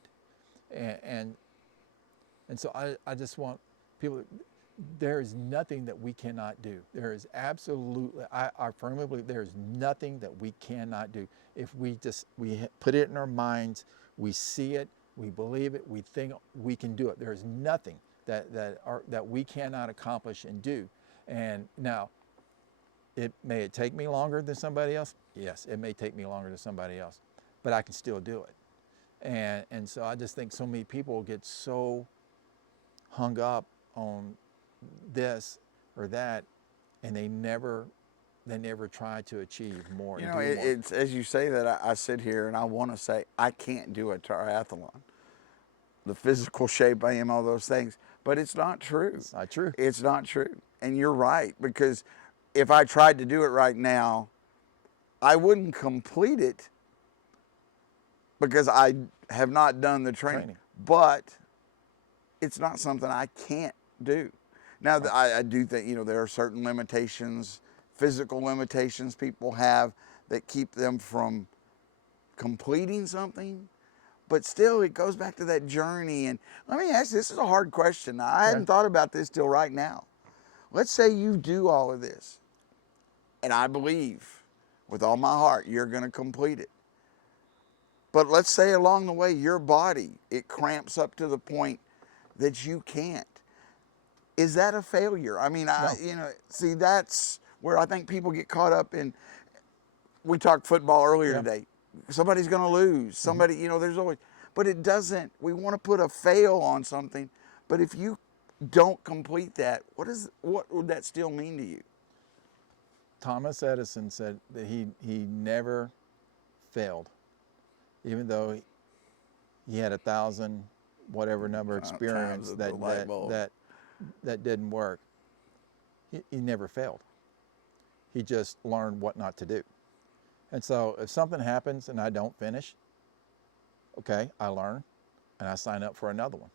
And so I just want people, there is nothing that we cannot do. There is absolutely, I firmly believe there is nothing that we cannot do. If we put it in our minds, we see it, we believe it, we think we can do it. There is nothing that we cannot accomplish and do. And now, may it take me longer than somebody else? Yes, it may take me longer than somebody else, but I can still do it. And so I just think so many people get so hung up on this or that, and they never try to achieve more. You know, it's as you say that, I sit here and I want to say I can't do a triathlon, the physical shape I am, all those things, but it's not true. It's not true. It's not true, and you're right, because if I tried to do it right now, I wouldn't complete it because I have not done the training. But it's not something I can't do. Now, I do think, you know, there are certain limitations, physical limitations people have that keep them from completing something. But still, it goes back to that journey. And let me ask you, this is a hard question. I hadn't thought about this till right now. Let's say you do all of this, and I believe with all my heart you're going to complete it. But let's say along the way, your body, it cramps up to the point that you can't. Is that a failure? I mean, No. you know, see, that's where I think people get caught up in. We talked football earlier today. Somebody's going to lose. Somebody, you know, there's always, but it doesn't. We want to put a fail on something, but if you don't complete that, what would that still mean to you? Thomas Edison said that he never failed, even though he had 1,000 whatever number experience that didn't work. He never failed. He just learned what not to do. And so if something happens and I don't finish, okay, I learn and I sign up for another one.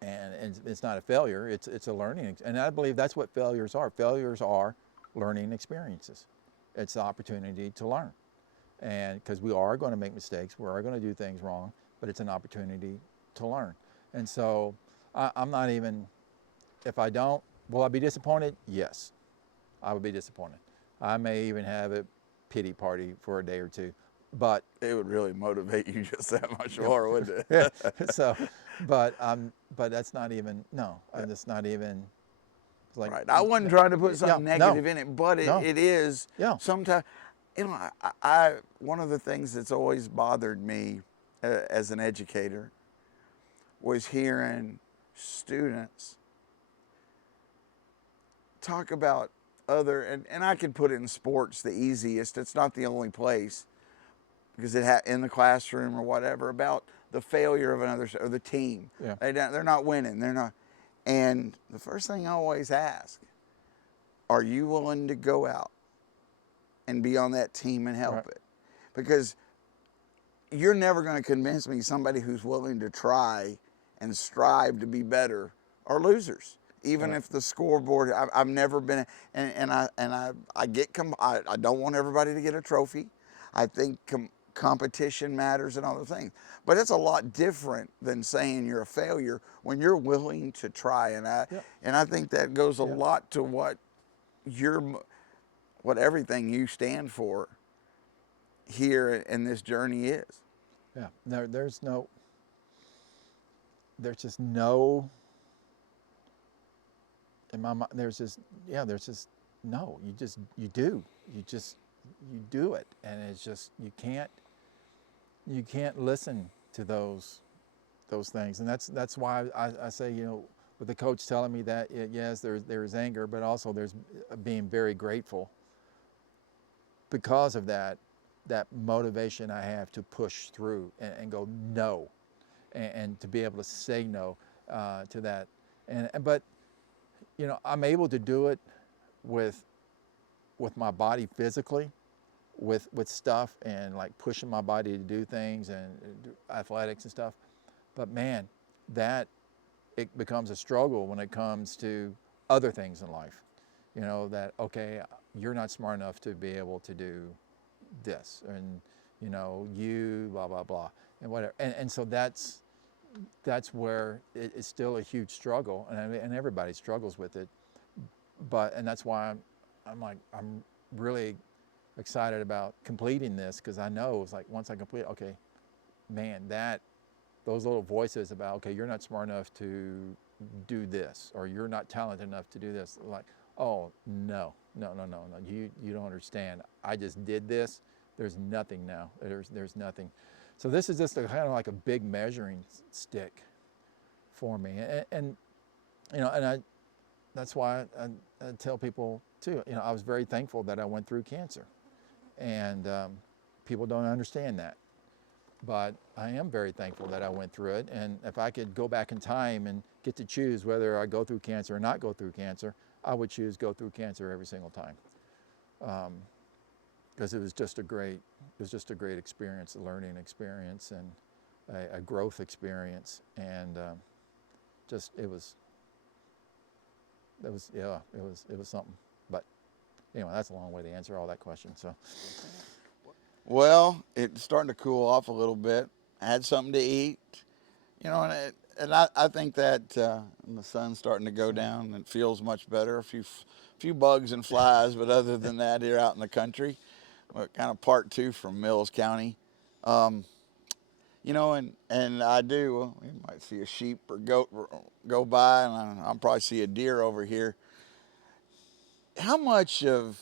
And it's not a failure, it's a learning. And I believe that's what failures are. Failures are learning experiences. It's the opportunity to learn. And because we are going to make mistakes, we are going to do things wrong, but it's an opportunity to learn. And so I'm not even, if I don't, will I be disappointed? Yes, I would be disappointed. I may even have a pity party for a day or two, but it would really motivate you just that much more, wouldn't it? So, but that's not even, no, that's not even, like, right. I wasn't trying to put something negative in it, but it is sometimes, you know, I one of the things that's always bothered me as an educator was hearing students talk about other, and I could put it in sports the easiest, it's not the only place, because in the classroom or whatever, about the failure of another, or the team. Yeah. They're not winning, they're not. And the first thing I always ask, are you willing to go out and be on that team and help it? Because you're never going to convince me somebody who's willing to try and strive to be better are losers. Even if the scoreboard, I've never been, and I don't want everybody to get a trophy. I think competition matters and other things, but it's a lot different than saying you're a failure when you're willing to try. And I think that goes a lot to what everything you stand for here in this journey is. Yeah, there's just no, in my mind, there's this, no, you do it. And it's just, you can't listen to those things. And that's why I say, with the coach telling me that, yes, there's anger, but also there's being very grateful because of that motivation I have to push through and go no, and to be able to say no to that. But I'm able to do it with my body physically, with stuff, and like pushing my body to do things and do athletics and stuff. But man, that it becomes a struggle when it comes to other things in life. That, okay, you're not smart enough to be able to do this, and you blah blah blah and whatever. And so that's where it's still a huge struggle, and everybody struggles with it. And that's why I'm really excited about completing this, because I know it's like, once I complete, okay, man, those little voices about, okay, you're not smart enough to do this, or you're not talented enough to do this, like, oh no, you don't understand. I just did this. There's nothing now. There's nothing. So this is just kind of like a big measuring stick for me, and that's why I tell people too. I was very thankful that I went through cancer, and people don't understand that, but I am very thankful that I went through it. And if I could go back in time and get to choose whether I go through cancer or not go through cancer, I would choose go through cancer every single time, because it was just a great experience, a learning experience, and a growth experience, and it was something. But anyway, that's a long way to answer all that question. So, Well, it's starting to cool off a little bit. I had something to eat, and I think that and the sun's starting to go down, and it feels much better. A few bugs and flies, but other than that, here out in the country, kind of part two from Mills County. And I do. Well, you might see a sheep or goat go by, and I'll probably see a deer over here. How much of,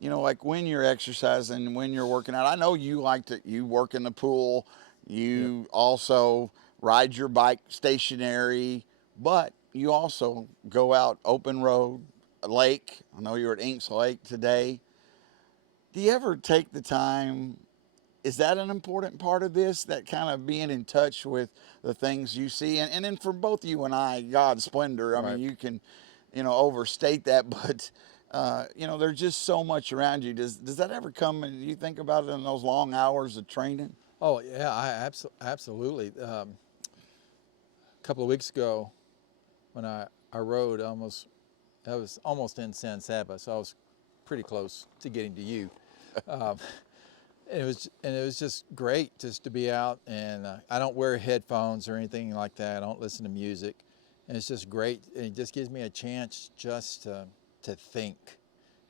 like when you're exercising, when you're working out, I know you you work in the pool, you yep. also ride your bike stationary, but you also go out open road, a lake. I know you were at Inks Lake today. Do you ever take the time? Is that an important part of this, that kind of being in touch with the things you see? And then for both you and I, God's splendor, I mean, Right. you can, overstate that, but, there's just so much around you. Does that ever come and you think about it in those long hours of training? Oh yeah, absolutely. A couple of weeks ago, when I rode I was almost in San Saba, so I was pretty close to getting to you. Um, it was just great just to be out, and I don't wear headphones or anything like that. I don't listen to music, and it's just great. It just gives me a chance just to think,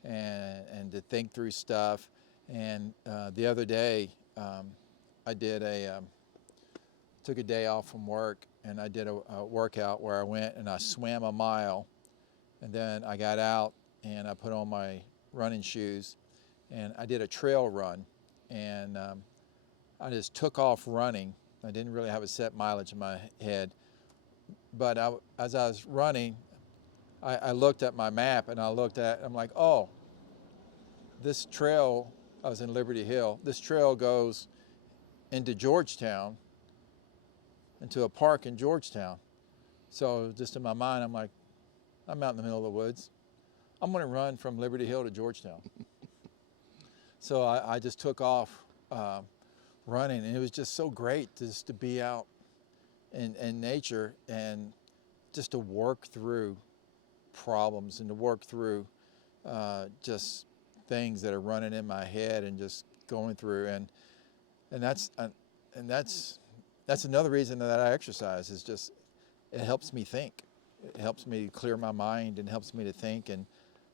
and to think through stuff. And the other day, I took a day off from work, and I did a workout where I went and I swam a mile, and then I got out and I put on my running shoes, and I did a trail run, and I just took off running. I didn't really have a set mileage in my head, but as I was running, I looked at my map, and I'm like, oh, this trail, I was in Liberty Hill, this trail goes into Georgetown, into a park in Georgetown. So just in my mind, I'm like, I'm out in the middle of the woods. I'm going to run from Liberty Hill to Georgetown. So I just took off running, and it was just so great just to be out in nature, and just to work through problems, and to work through just things that are running in my head, and just going through. And that's another reason that I exercise, is just it helps me think. It helps me clear my mind, and helps me to think and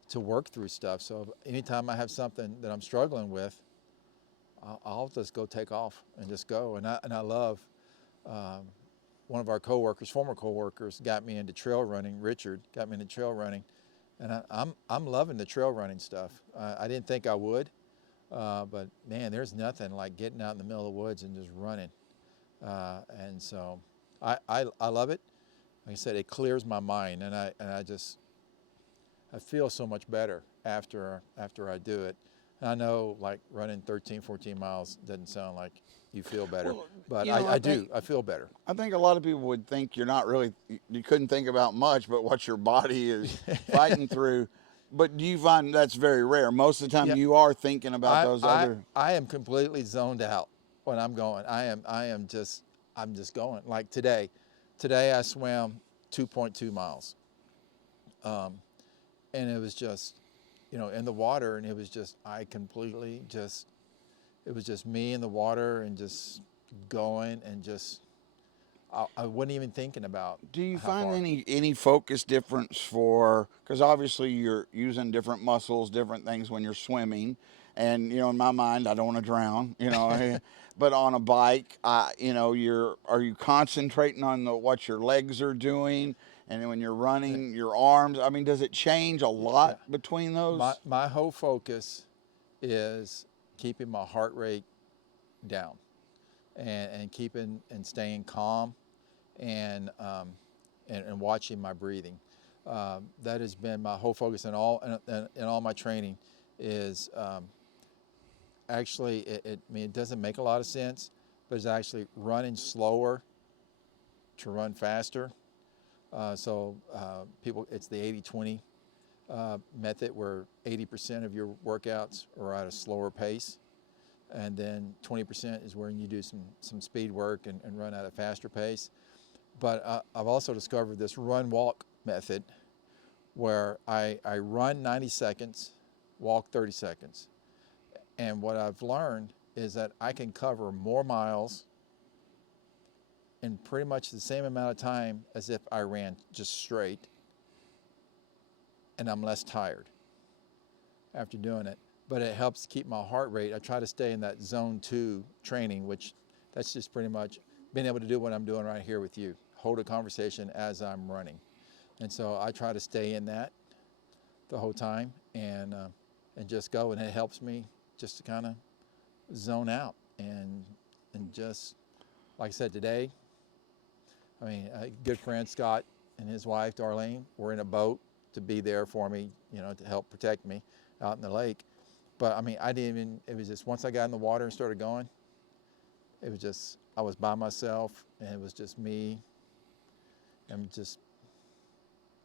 to work through stuff. So anytime I have something that I'm struggling with, I'll just go take off and just go. And I love one of our coworkers, former coworkers, got me into trail running. Richard got me into trail running, and I'm loving the trail running stuff. I didn't think I would, but man, there's nothing like getting out in the middle of the woods and just running. And so I love it. Like I said, it clears my mind, and I feel so much better after I do it. And I know like running 13, 14 miles doesn't sound like you feel better, Well, but you know, I do. I feel better. I think a lot of people would think you're not really, you couldn't think about much, but what your body is fighting through. But do you find that's very rare? Most of the time, Yeah, you are thinking about those other. I am completely zoned out when I'm going. I'm just going. Like today I swam 2.2 miles, and it was just, in the water, and it was just it was just me in the water and just going and just I wasn't even thinking about. Do you how find far. any focus difference for, because obviously you're using different muscles, different things when you're swimming, and in my mind I don't want to drown, but on a bike, are you concentrating on what your legs are doing, and then when you're running, your arms? I mean, does it change a Yeah. lot between those? My whole focus is keeping my heart rate down and keeping and staying calm and watching my breathing. That has been my whole focus in all my training. Is actually it doesn't make a lot of sense, but it's actually running slower to run faster. People, it's the 80-20 method, where 80% of your workouts are at a slower pace, and then 20% is where you do some speed work and run at a faster pace. But I've also discovered this run-walk method, where I run 90 seconds, walk 30 seconds. And what I've learned is that I can cover more miles in pretty much the same amount of time as if I ran just straight, and I'm less tired after doing it. But it helps keep my heart rate. I try to stay in that zone 2 training, which that's just pretty much being able to do what I'm doing right here with you, hold a conversation as I'm running. And so I try to stay in that the whole time and just go, and it helps me just to kind of zone out and just, like I said today, I mean, a good friend Scott and his wife Darlene were in a boat to be there for me, to help protect me out in the lake. But I mean, it was just, once I got in the water and started going, it was just, I was by myself, and it was just me, and just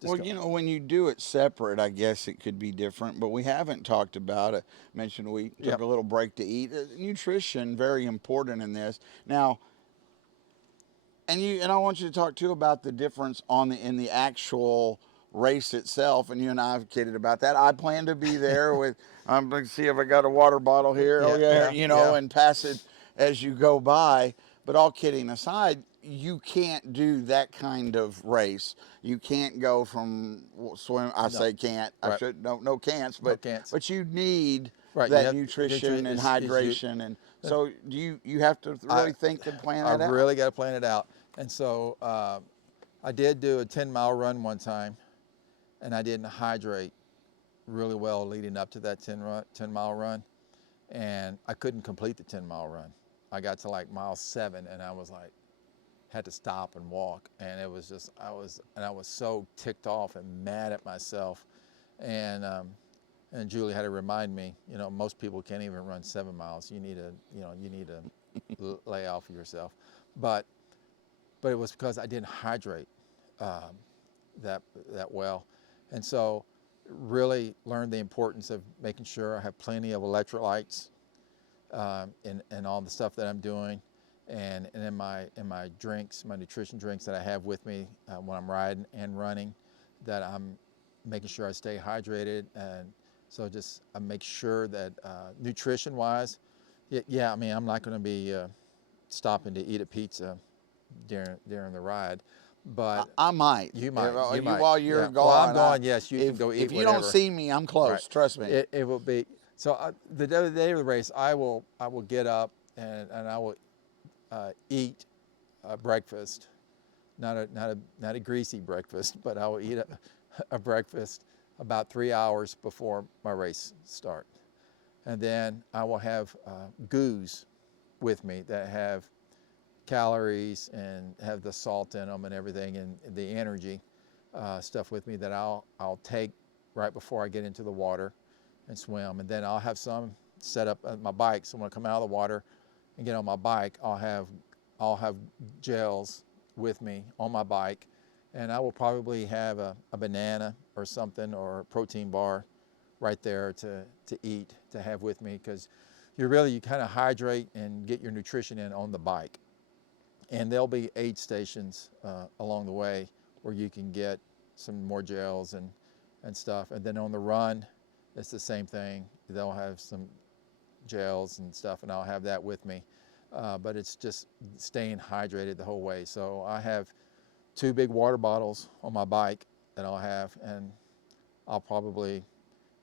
Well, going. when you do it separate, I guess it could be different, but we haven't talked about it. Mentioned we took Yep. a little break to eat. Nutrition, very important in this. Now, and I want you to talk too about the difference in the actual race itself. And you and I have kidded about that. I plan to be there with. I'm going to see if I got a water bottle here. Oh yeah, Yeah. and pass it as you go by. But all kidding aside, you can't do that kind of race. You can't go from swim. I No. say can't. I Right. should no can'ts. No But can'ts. but you need Right. that nutrition and is hydration, and so you have to really think and plan I that out. really got to plan it out. And so I did do a 10-mile run one time, and I didn't hydrate really well leading up to that 10-mile run, and I couldn't complete the 10-mile run. I got to like mile 7, and I was like, had to stop and walk, and it was just, I was so ticked off and mad at myself, and Julie had to remind me, most people can't even run 7 miles. You need to lay off of yourself, but it was because I didn't hydrate that well, and so really learned the importance of making sure I have plenty of electrolytes in all the stuff that I'm doing, and in my drinks, my nutrition drinks that I have with me when I'm riding and running, that I'm making sure I stay hydrated. And so just I make sure that nutrition-wise, yeah, I mean, I'm not going to be stopping to eat a pizza during the ride, but I might. you might. While you're gone. While I'm gone, yes, you can go eat If you whatever. don't see me, I'm close. Right. Trust me. It will be. So the day of the race, I will get up and I will eat breakfast not a greasy breakfast, but I will eat a breakfast about 3 hours before my race start. And then I will have goos with me that have calories and have the salt in them and everything, and the energy stuff with me that I'll take right before I get into the water and swim. And then I'll have some set up at my bike. So when I come out of the water and get on my bike, I'll have gels with me on my bike, and I will probably have a banana or something, or a protein bar right there to eat, to have with me, because you kind of hydrate and get your nutrition in on the bike. And there'll be aid stations along the way where you can get some more gels and stuff. And then on the run, it's the same thing. They'll have some gels and stuff, and I'll have that with me. But it's just staying hydrated the whole way. So I have 2 big water bottles on my bike that I'll have, and I'll probably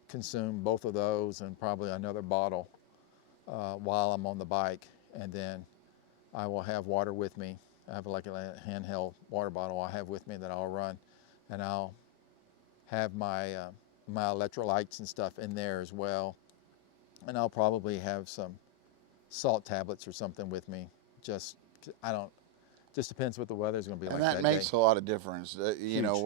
consume both of those and probably another bottle while I'm on the bike. And then I will have water with me. I have like a handheld water bottle I have with me that I'll run, and I'll have my my electrolytes and stuff in there as well. And I'll probably have some salt tablets or something with me. Just depends what the weather's going to be like that day. And that makes a lot of difference. You know,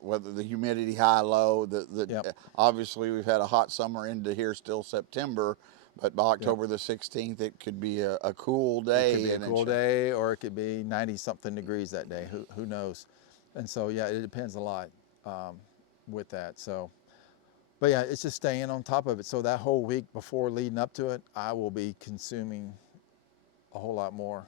whether the humidity high, low. Yep. Obviously, we've had a hot summer into here, still September, but by October the 16th, it could be a cool day. It could be a cool day, or it could be 90-something degrees that day. Who knows? And so, yeah, it depends a lot with that. So, but yeah, it's just staying on top of it. So that whole week before leading up to it, I will be consuming a whole lot more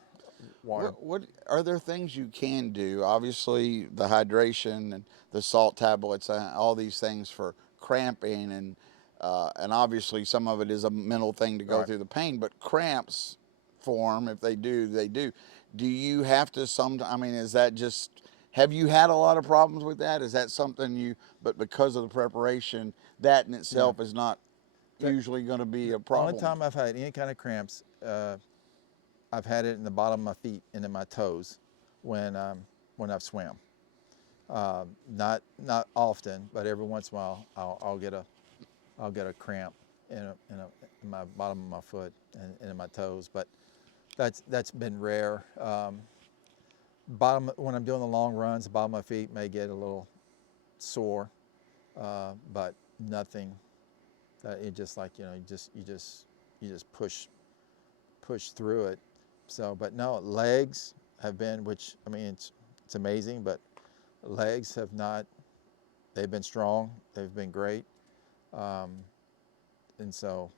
water. What are there things you can do? Obviously, the hydration and the salt tablets, all these things for cramping, and obviously some of it is a mental thing to go Right. through the pain. But cramps form if they do, they do. Do you have to I mean, is that just? Have you had a lot of problems with that? Is that something but because of the preparation, that in itself is not usually going to be a problem? The only time I've had any kind of cramps, I've had it in the bottom of my feet and in my toes when I've swam. Not often, but every once in a while I'll get a cramp in my bottom of my foot and in my toes, but that's been rare. When I'm doing the long runs, the bottom of my feet may get a little sore, but nothing that it just like, you just push through it. So, but no, legs have been, which I mean it's amazing, but legs have not. They've been strong. They've been great, and so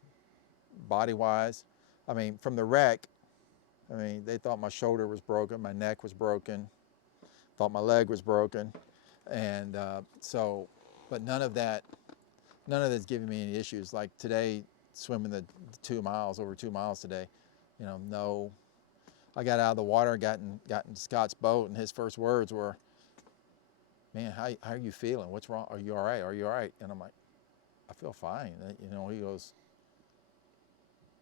body-wise, I mean, from the wreck. I mean, they thought my shoulder was broken, my neck was broken, thought my leg was broken, and so, but none of that's giving me any issues. Like today, swimming the 2 miles, over 2 miles today, no. I got out of the water, got in Scott's boat, and his first words were, "Man, how are you feeling? What's wrong? Are you all right? Are you all right?" And I'm like, "I feel fine." He goes,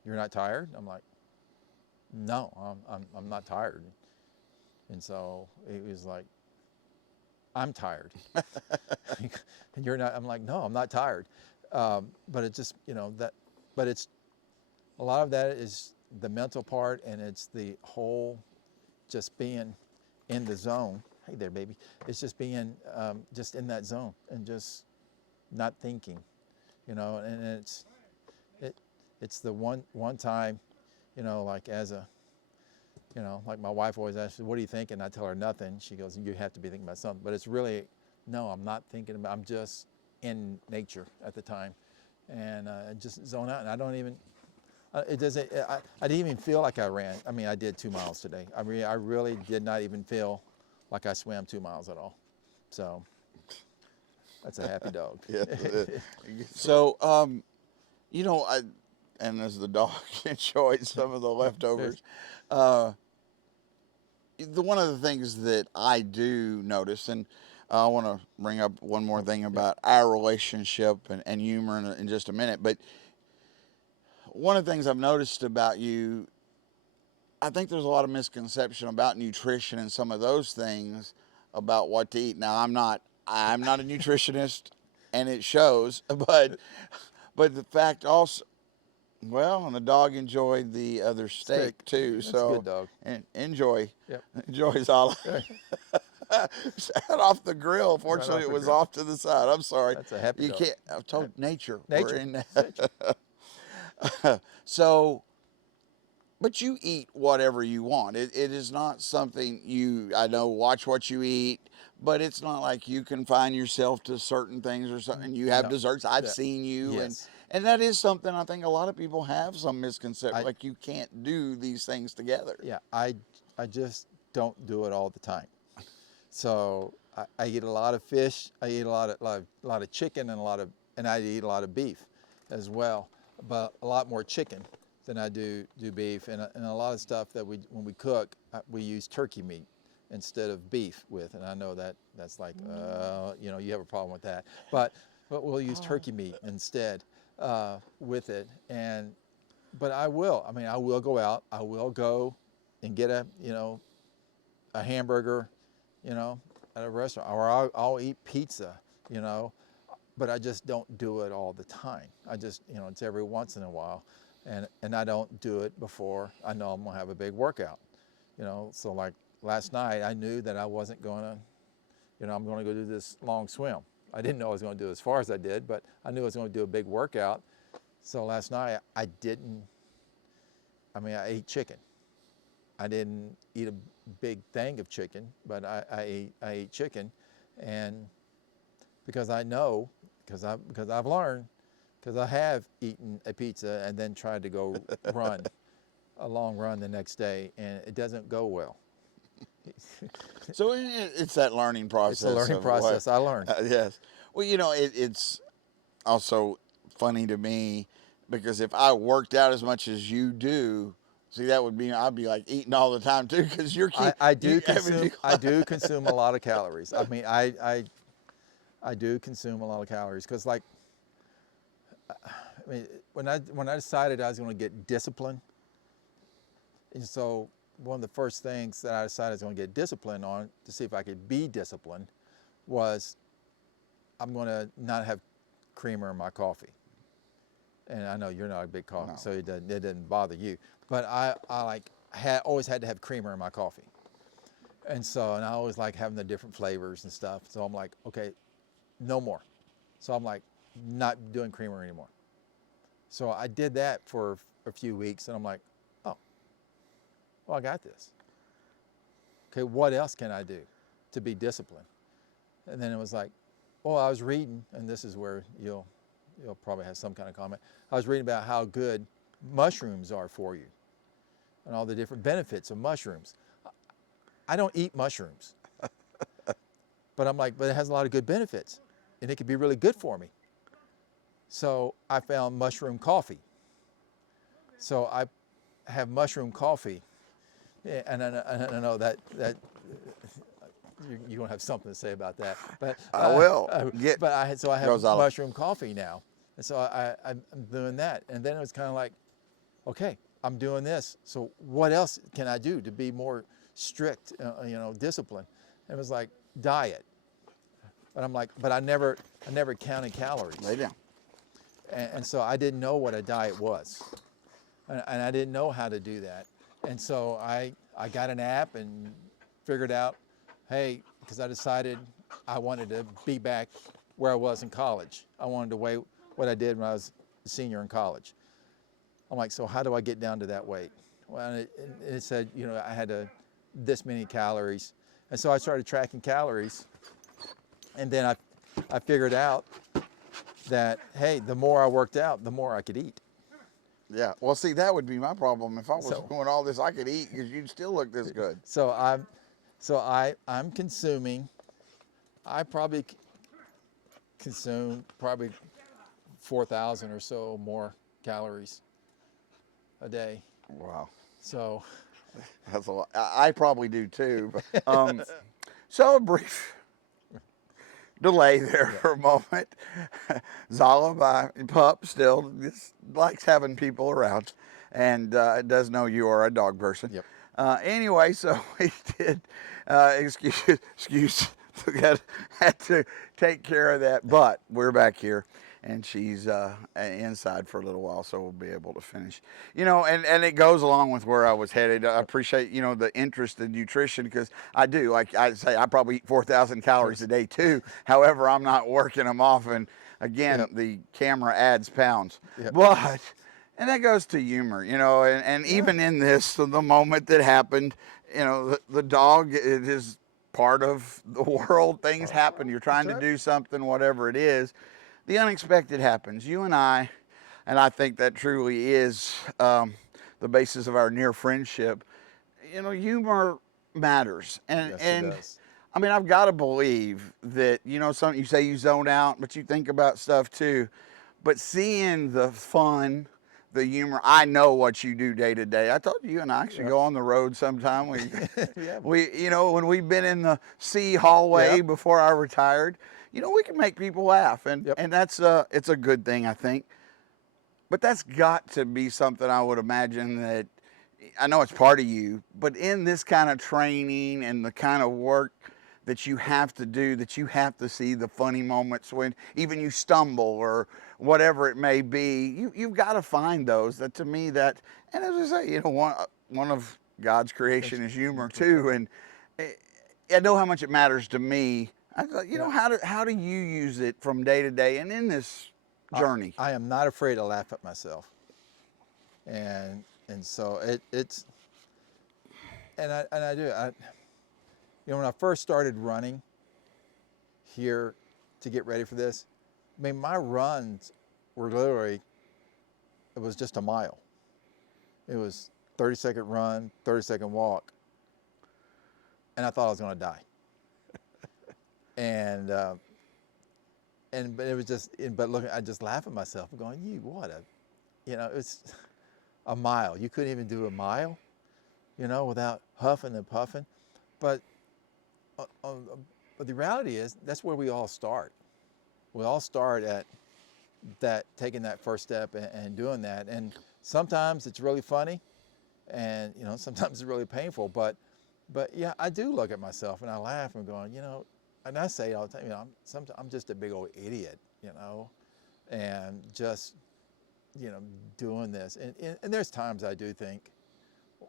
"You're not tired?" I'm like, "No, I'm not tired." And so it was like, "I'm tired." And you're not. I'm like, "No, I'm not tired." But it just, but it's a lot of that is the mental part, and it's the whole just being in the zone. Hey there, baby. It's just being just in that zone and just not thinking, and it's the one time, like like my wife always asks, "What are you thinking?" I tell her nothing. She goes, "You have to be thinking about something." But it's really, no, I'm not thinking about, I'm just in nature at the time, and just zone out. And I don't even, it doesn't, I didn't even feel like I ran. I mean, I did 2 miles today. I mean, I really did not even feel like I swam 2 miles at all. So that's a happy dog. Yeah. So, and as the dog enjoyed some of the leftovers, one of the things that I do notice, and I want to bring up one more thing about our relationship and humor in just a minute, but one of the things I've noticed about you, I think there's a lot of misconception about nutrition and some of those things about what to eat. Now, I'm not a nutritionist, and it shows. But the fact also, well, and the dog enjoyed the other steak too. That's a So good dog. enjoy, Yep. enjoy Zala. Shut off the grill. Fortunately, off it the was grill. off to the side. I'm sorry. That's a happy You dog. can't. I told nature. Nature. We're in. Nature. So, but you eat whatever you want. It is not something I know, watch what you eat, but it's not like you confine yourself to certain things or something. You have No. desserts. I've Yeah. seen you. Yes. And that is something I think a lot of people have some misconception, I- like you can't do these things together. Yeah, I just don't do it all the time. So I eat a lot of fish. I eat a lot of chicken and I eat a lot of beef as well, but a lot more chicken than I do beef. And a lot of stuff that when we cook, we use turkey meat instead of beef with. And I know that's like, you have a problem with that, but we'll use turkey meat instead with it. But I will go out. I will go and get a hamburger, at a restaurant, or I'll eat pizza, but I just don't do it all the time. I just, it's every once in a while, and I don't do it before I know I'm gonna have a big workout, So like last night, I knew that I wasn't gonna, I'm gonna go do this long swim. I didn't know I was gonna do as far as I did, but I knew I was gonna do a big workout. So last night I ate chicken. I didn't eat a big thing of chicken, but I ate chicken, and because I know, because I've learned, because I have eaten a pizza and then tried to go run a long run the next day, and it doesn't go well. So it's that learning process. It's a learning process. I learned. Yes. Well, it's also funny to me because if I worked out as much as you do, see, that would be, I'd be like eating all the time too, because I do consume a lot of calories. I do consume a lot of calories because, like, when I decided I was going to get disciplined, and so one of the first things that I decided I was going to get disciplined on to see if I could be disciplined was I'm going to not have creamer in my coffee. And I know you're not a big coffee, No. so it doesn't bother you. But I always had to have creamer in my coffee. And I always like having the different flavors and stuff. So I'm like, okay, no more. So I'm like, not doing creamer anymore. So I did that for a few weeks, and I'm like, oh, well, I got this. Okay, what else can I do to be disciplined? And then it was like, well, I was reading, and this is where you'll probably have some kind of comment. I was reading about how good mushrooms are for you and all the different benefits of mushrooms. I don't eat mushrooms, but I'm like, but it has a lot of good benefits, and it could be really good for me. So I found mushroom coffee. So I have mushroom coffee, and I know that you're going to have something to say about that. But I will. I have mushroom coffee now, and so I'm doing that. And then it was kind of like, okay, I'm doing this. So what else can I do to be more strict, disciplined? And it was like diet. But I'm like, but I never counted calories. Lay down. And so I didn't know what a diet was, and I didn't know how to do that. And so I got an app and figured out, hey, because I decided I wanted to be back where I was in college. I wanted to weigh what I did when I was a senior in college. I'm like, so how do I get down to that weight? Well, it said, I had this many calories. And so I started tracking calories. And then I figured out that, hey, the more I worked out, the more I could eat. Yeah. Well, see, that would be my problem. If I was doing all this, I could eat because you'd still look this good. So I'm consuming, I probably consume 4,000 or so more calories a day. Wow. So that's a lot. I probably do too. But, so a brief delay there for a moment. Zala, my pup, still just likes having people around. and it does know you are a dog person. Yep. Anyway, so we did. Excuse. Had to take care of that, but we're back here, and she's inside for a little while, so we'll be able to finish. And it goes along with where I was headed. I appreciate the interest in nutrition, because I do. Like I say, I probably eat 4,000 calories a day too. However, I'm not working them off, and again, Yep. the camera adds pounds, Yep. but. And that goes to humor, and even in this, the moment that happened, the dog, it is part of the world. Things happen. You're trying to do something, whatever it is. The unexpected happens. You and I think that truly is the basis of our near friendship. Humor matters. Yes, it does. I mean, I've got to believe that, something you say you zone out, but you think about stuff too. But seeing the fun, the humor, I know what you do day to day. I told you and I actually go on the road sometime. Yeah. When we've been in the C hallway before I retired, we can make people laugh, and that's it's a good thing, I think. But that's got to be something I would imagine that, I know it's part of you, but in this kind of training and the kind of work that you have to do, that you have to see the funny moments when even you stumble or whatever it may be, you've got to find those. That, to me, and as I say, one of God's creation is humor too, and I know how much it matters to me. I thought, how do you use it from day to day and in this journey? I am not afraid to laugh at myself, and so it's I do. When I first started running here to get ready for this, I mean, my runs were literally, it was just a mile. It was 30-second run, 30-second walk, and I thought I was going to die. But it was just, but looking, I just laugh at myself and going, it's a mile. You couldn't even do a mile, without huffing and puffing. But the reality is, that's where we all start. We all start at that, taking that first step and doing that. And sometimes it's really funny, and sometimes it's really painful. But yeah, I do look at myself and I laugh and going, and I say all the time, I'm just a big old idiot, and just doing this. And there's times I do think.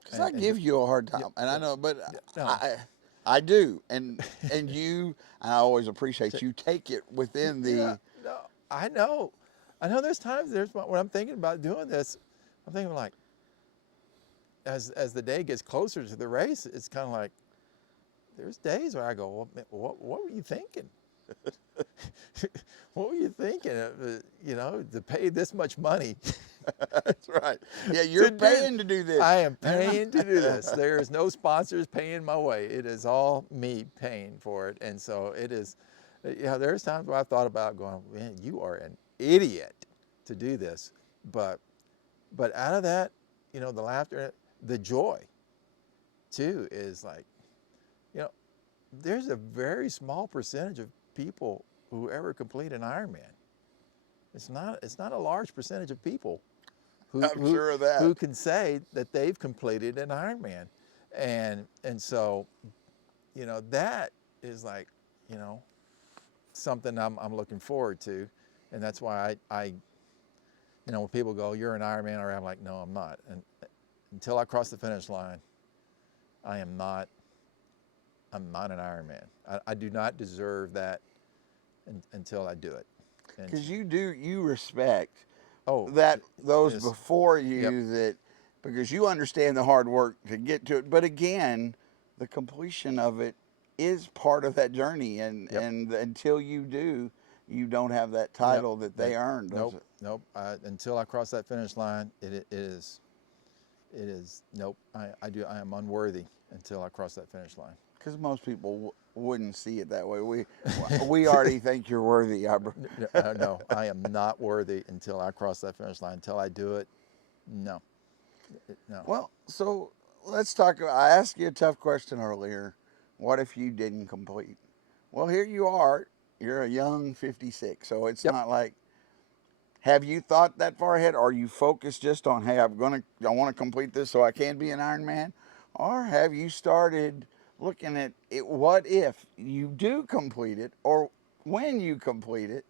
Because I give you a hard time, and I know, but No. I do, and you, I always appreciate you take it within the. Yeah, no, I know. There's times when I'm thinking about doing this, I'm thinking like, as the day gets closer to the race, it's kind of like, there's days where I go, well, what were you thinking? What were you thinking? To pay this much money. That's right. Yeah, you're paying to do this. I am paying to do this. There is no sponsors paying my way. It is all me paying for it. And so it is, there's times where I've thought about going, man, you are an idiot to do this. But out of that, the laughter, the joy too, is like, there's a very small percentage of people who ever complete an Ironman. It's not a large percentage of people I'm sure of that. who can say that they've completed an Ironman. And so, that is like, something I'm looking forward to. And that's why I when people go, you're an Ironman, or I'm like, no, I'm not. And until I cross the finish line, I'm not an Ironman. I do not deserve that until I do it. Because you respect those yes. before you, that because you understand the hard work to get to it. But again, the completion of it is part of that journey, and until you do, you don't have that title that they earned. Nope. Until I cross that finish line, it is nope. I am unworthy until I cross that finish line. Because most people wouldn't see it that way. We already think you're worthy, Abra. No, I am not worthy until I cross that finish line. Until I do it, no. Well, so let's talk. I asked you a tough question earlier. What if you didn't complete? Well, here you are. You're a young 56, so it's not like, Have you thought that far ahead? Are you focused just on, hey, I want to complete this so I can be an Ironman? Or have you started looking at it, what if you do complete it, or when you complete it,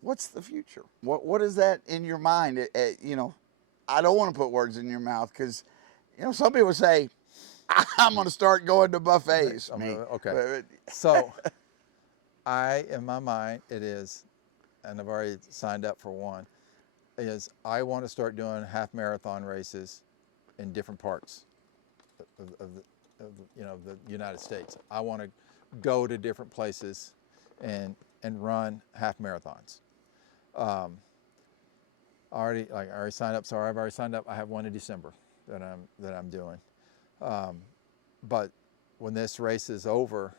what's the future? What is that in your mind? You know, I don't want to put words in your mouth because, you know, some people say, I'm going to start going to buffets. Me. Okay. So in my mind, it is, and I've already signed up for one, is I want to start doing half marathon races in different parts of the United States. I want to go to different places and run half marathons. I already signed up. Sorry, I've already signed up. I have one in December that I'm doing. But when this race is over,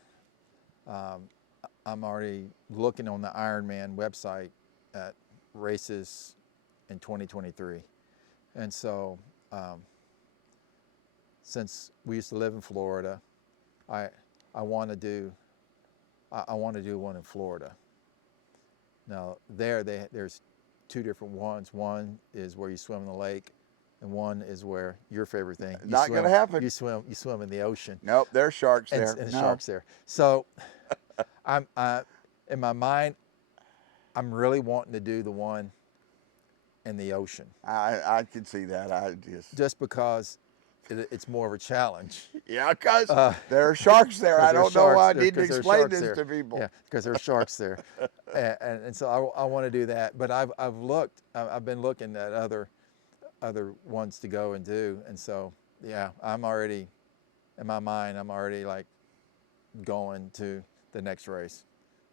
I'm already looking on the IronMan website at races in 2023. And so, since we used to live in Florida, I want to do one in Florida. Now there's two different ones. One is where you swim in the lake, and one is where your favorite thing. Not going to happen. You swim in the ocean. Nope, there's sharks there. And sharks there. So I'm in my mind, I'm really wanting to do the one in the ocean. I can see that. Just because it's more of a challenge. Yeah, because there are sharks there. I don't know why I need to explain this to people. Yeah, because there are sharks there, and so I want to do that. But I've been looking at other ones to go and do, and so yeah, I'm already in my mind. I'm already like going to the next race.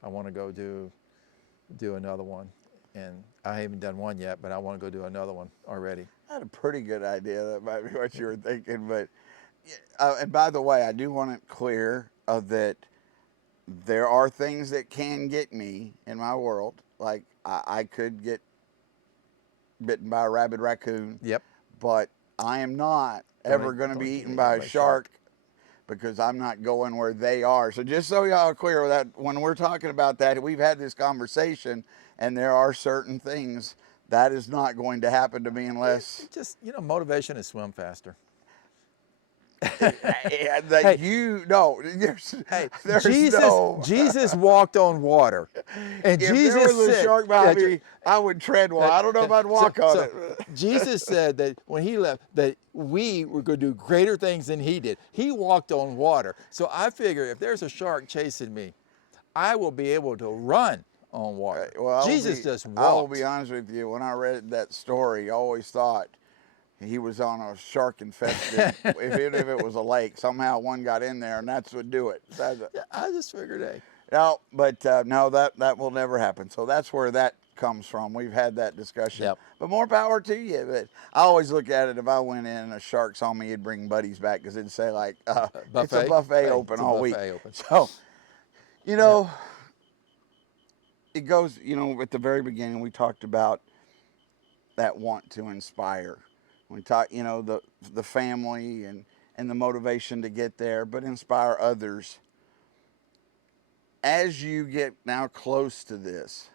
I want to go do another one, and I haven't done one yet, but I want to go do another one already. I had a pretty good idea. That might be what you were thinking. But and by the way, I do want it clear that there are things that can get me in my world. Like I could get bitten by a rabid raccoon. Yep. But I am not ever going to be eaten by a shark because I'm not going where they are. So just so y'all are clear that when we're talking about that, we've had this conversation, and there are certain things that is not going to happen to me unless just motivation is swim faster. There's Jesus walked on water, and if Jesus there was a shark behind me, I would tread water. I don't know if I'd walk on it. Jesus said that when he left, that we were going to do greater things than he did. He walked on water. So I figure if there's a shark chasing me, I will be able to run on water. Well, Jesus just walked. I will be honest with you. When I read that story, I always thought he was on a shark infested, even if it was a lake. Somehow one got in there, and that's what do it. I just figured, hey. No, but no, that will never happen. So that's where that comes from. We've had that discussion. Yep. But more power to you. But I always look at it, if I went in and a shark saw me, he'd bring buddies back because it'd say like, it's a buffet open all week. So, it goes, at the very beginning, we talked about that want to inspire. We talked, the family and the motivation to get there, but inspire others. As you get now close to this,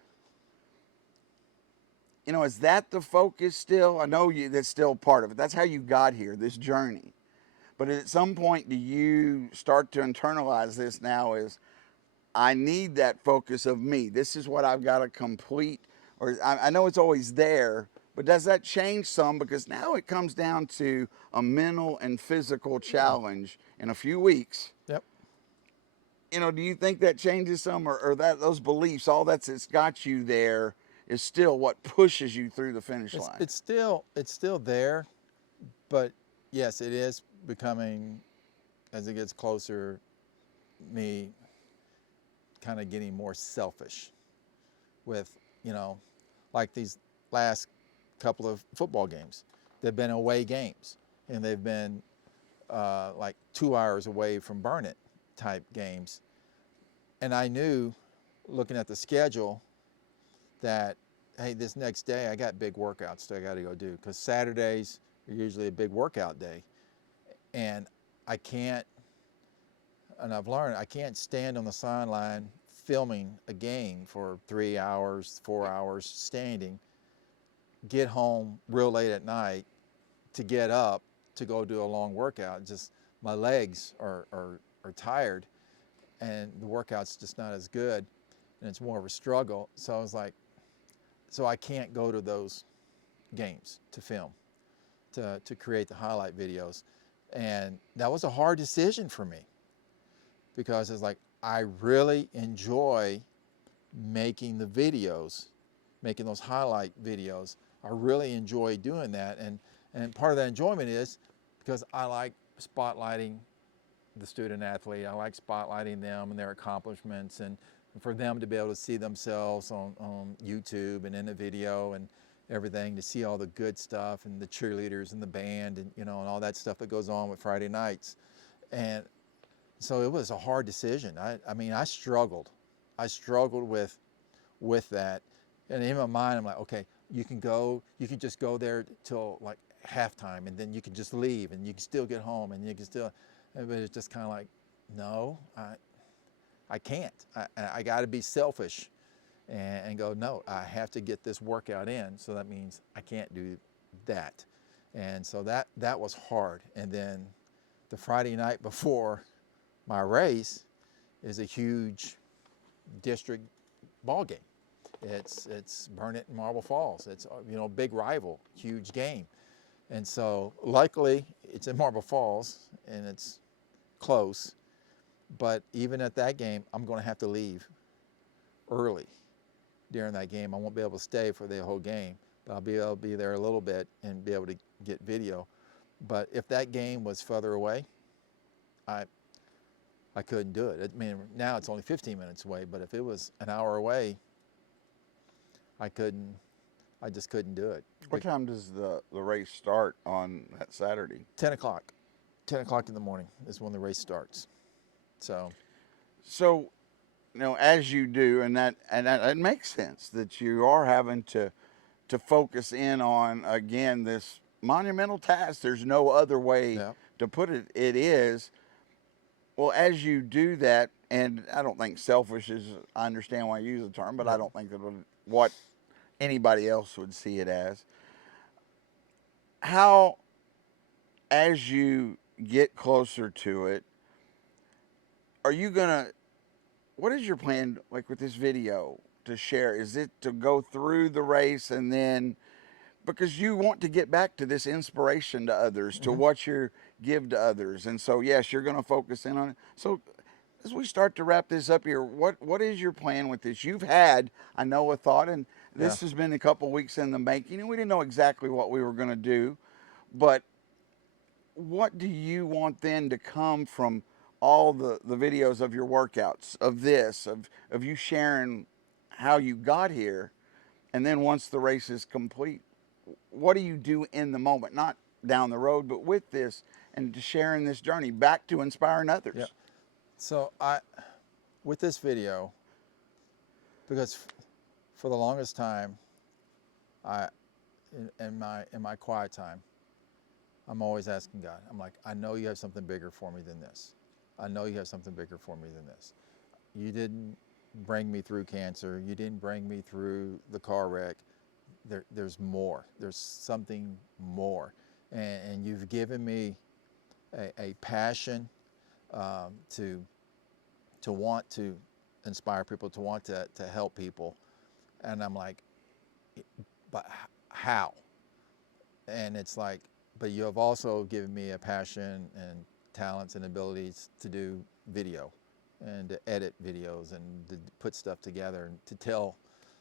is that the focus still? I know that's still part of it. That's how you got here, this journey. But at some point, do you start to internalize this now as, I need that focus of me. This is what I've got to complete. Or I know it's always there, but does that change some? Because now it comes down to a mental and physical challenge in a few weeks. Yep. Do you think that changes some, or that those beliefs, all that's got you there, is still what pushes you through the finish line? It's still there, but yes, it is becoming, as it gets closer, me kind of getting more selfish with, like these last couple of football games. They've been away games, and they've been like 2 hours away from burn it type games. And I knew, looking at the schedule, that, hey, this next day I got big workouts that I got to go do, because Saturdays are usually a big workout day. And I can't, and I've learned, I can't stand on the sideline filming a game for 3 hours, 4 hours standing, get home real late at night to get up to go do a long workout. Just my legs are tired, and the workout's just not as good, and it's more of a struggle. So I was like, so I can't go to those games to film, to create the highlight videos. And that was a hard decision for me, because it's like, I really enjoy making the videos, making those highlight videos. I really enjoy doing that. And part of that enjoyment is because I like spotlighting the student athlete. I like spotlighting them and their accomplishments, and for them to be able to see themselves on YouTube and in a video and everything, to see all the good stuff and the cheerleaders and the band and, and all that stuff that goes on with Friday nights. And so it was a hard decision. I mean, I struggled with that. And in my mind, I'm like, okay, you can just go there till like halftime, and then you can just leave, and you can still get home, and you can still, but it's just kind of like, no, I can't. I got to be selfish and go, no, I have to get this workout in. So that means I can't do that. And so that was hard. And then the Friday night before my race is a huge district ball game. It's Burnett and Marble Falls. It's, big rival, huge game. And so luckily it's in Marble Falls and it's close, but even at that game, I'm going to have to leave early during that game. I won't be able to stay for the whole game, but I'll be able to be there a little bit and be able to get video. But if that game was further away, I couldn't do it. I mean, now it's only 15 minutes away, but if it was an hour away, I just couldn't do it. What time does the race start on that Saturday? 10 o'clock. 10 o'clock in the morning is when the race starts. So, as you do, and that makes sense that you are having to focus in on, again, this monumental task. There's no other way to put it. It is. Well, as you do that, and I don't think selfish is, I understand why you use the term, but I don't think that what anybody else would see it as. How, as you get closer to it, are you gonna, what is your plan, like with this video, to share? Is it to go through the race and then, because you want to get back to this inspiration to others, to what you give to others, and so yes, you're going to focus in on it. So as we start to wrap this up here, what is your plan with this? You've had, I know, a thought, and this has been a couple weeks in the making, and we didn't know exactly what we were going to do, but what do you want then to come from all the videos of your workouts, of this, of you sharing how you got here, and then once the race is complete, what do you do in the moment, not down the road, but with this, and to sharing this journey back to inspiring others? Yeah. So with this video, because for the longest time, in my quiet time, I'm always asking God. I'm like, I know you have something bigger for me than this. I know you have something bigger for me than this. You didn't bring me through cancer. You didn't bring me through the car wreck. There's more. There's something more. And you've given me a passion to want to inspire people, to want to help people. And I'm like, but how? And it's like, but you have also given me a passion and talents and abilities to do video and to edit videos and to put stuff together and to tell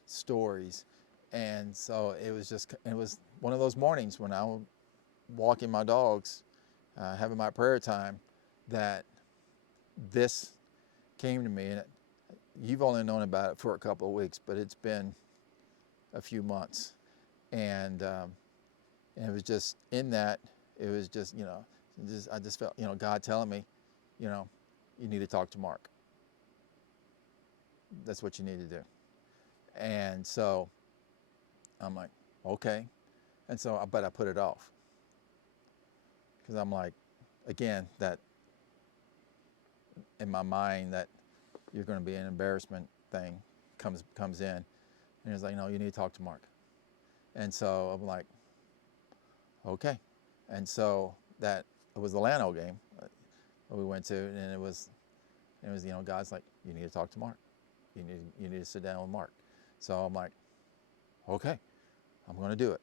stories. And so it was one of those mornings when I was walking my dogs, having my prayer time, that this came to me. And you've only known about it for a couple of weeks, but it's been a few months. And it was just in that, it was just, I just felt, God telling me, you need to talk to Mark. That's what you need to do. And so I'm like, okay. And so, but I put it off. Because I'm like, again, that in my mind that you're going to be an embarrassment thing comes in, and he's like, no, you need to talk to Mark. And so I'm like, okay. And so it was the Lano game we went to, and it was God's like, you need to talk to Mark. You need to sit down with Mark. So I'm like, okay, I'm going to do it.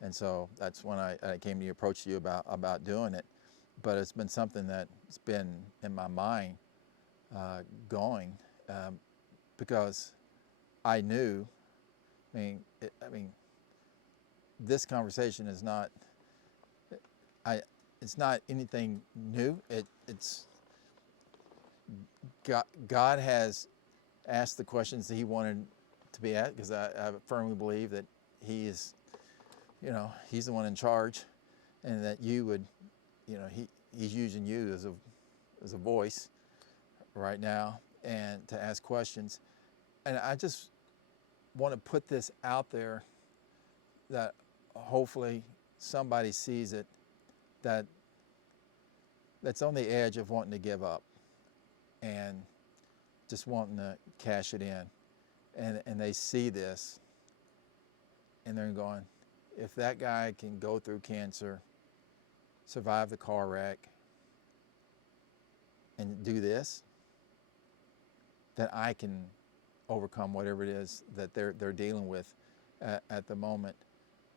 And so that's when I came to you, approached you about doing it. But it's been something that's been in my mind going because I knew. I mean, this conversation is not. It's not anything new. It's God has asked the questions that He wanted to be asked, because I firmly believe that He is, He's the one in charge, and that you would, He's using you as a voice right now, and to ask questions. And I just want to put this out there, that hopefully somebody sees it, that's on the edge of wanting to give up and just wanting to cash it in, and they see this and they're going, if that guy can go through cancer, survive the car wreck, and do this, then I can overcome whatever it is that they're dealing with at the moment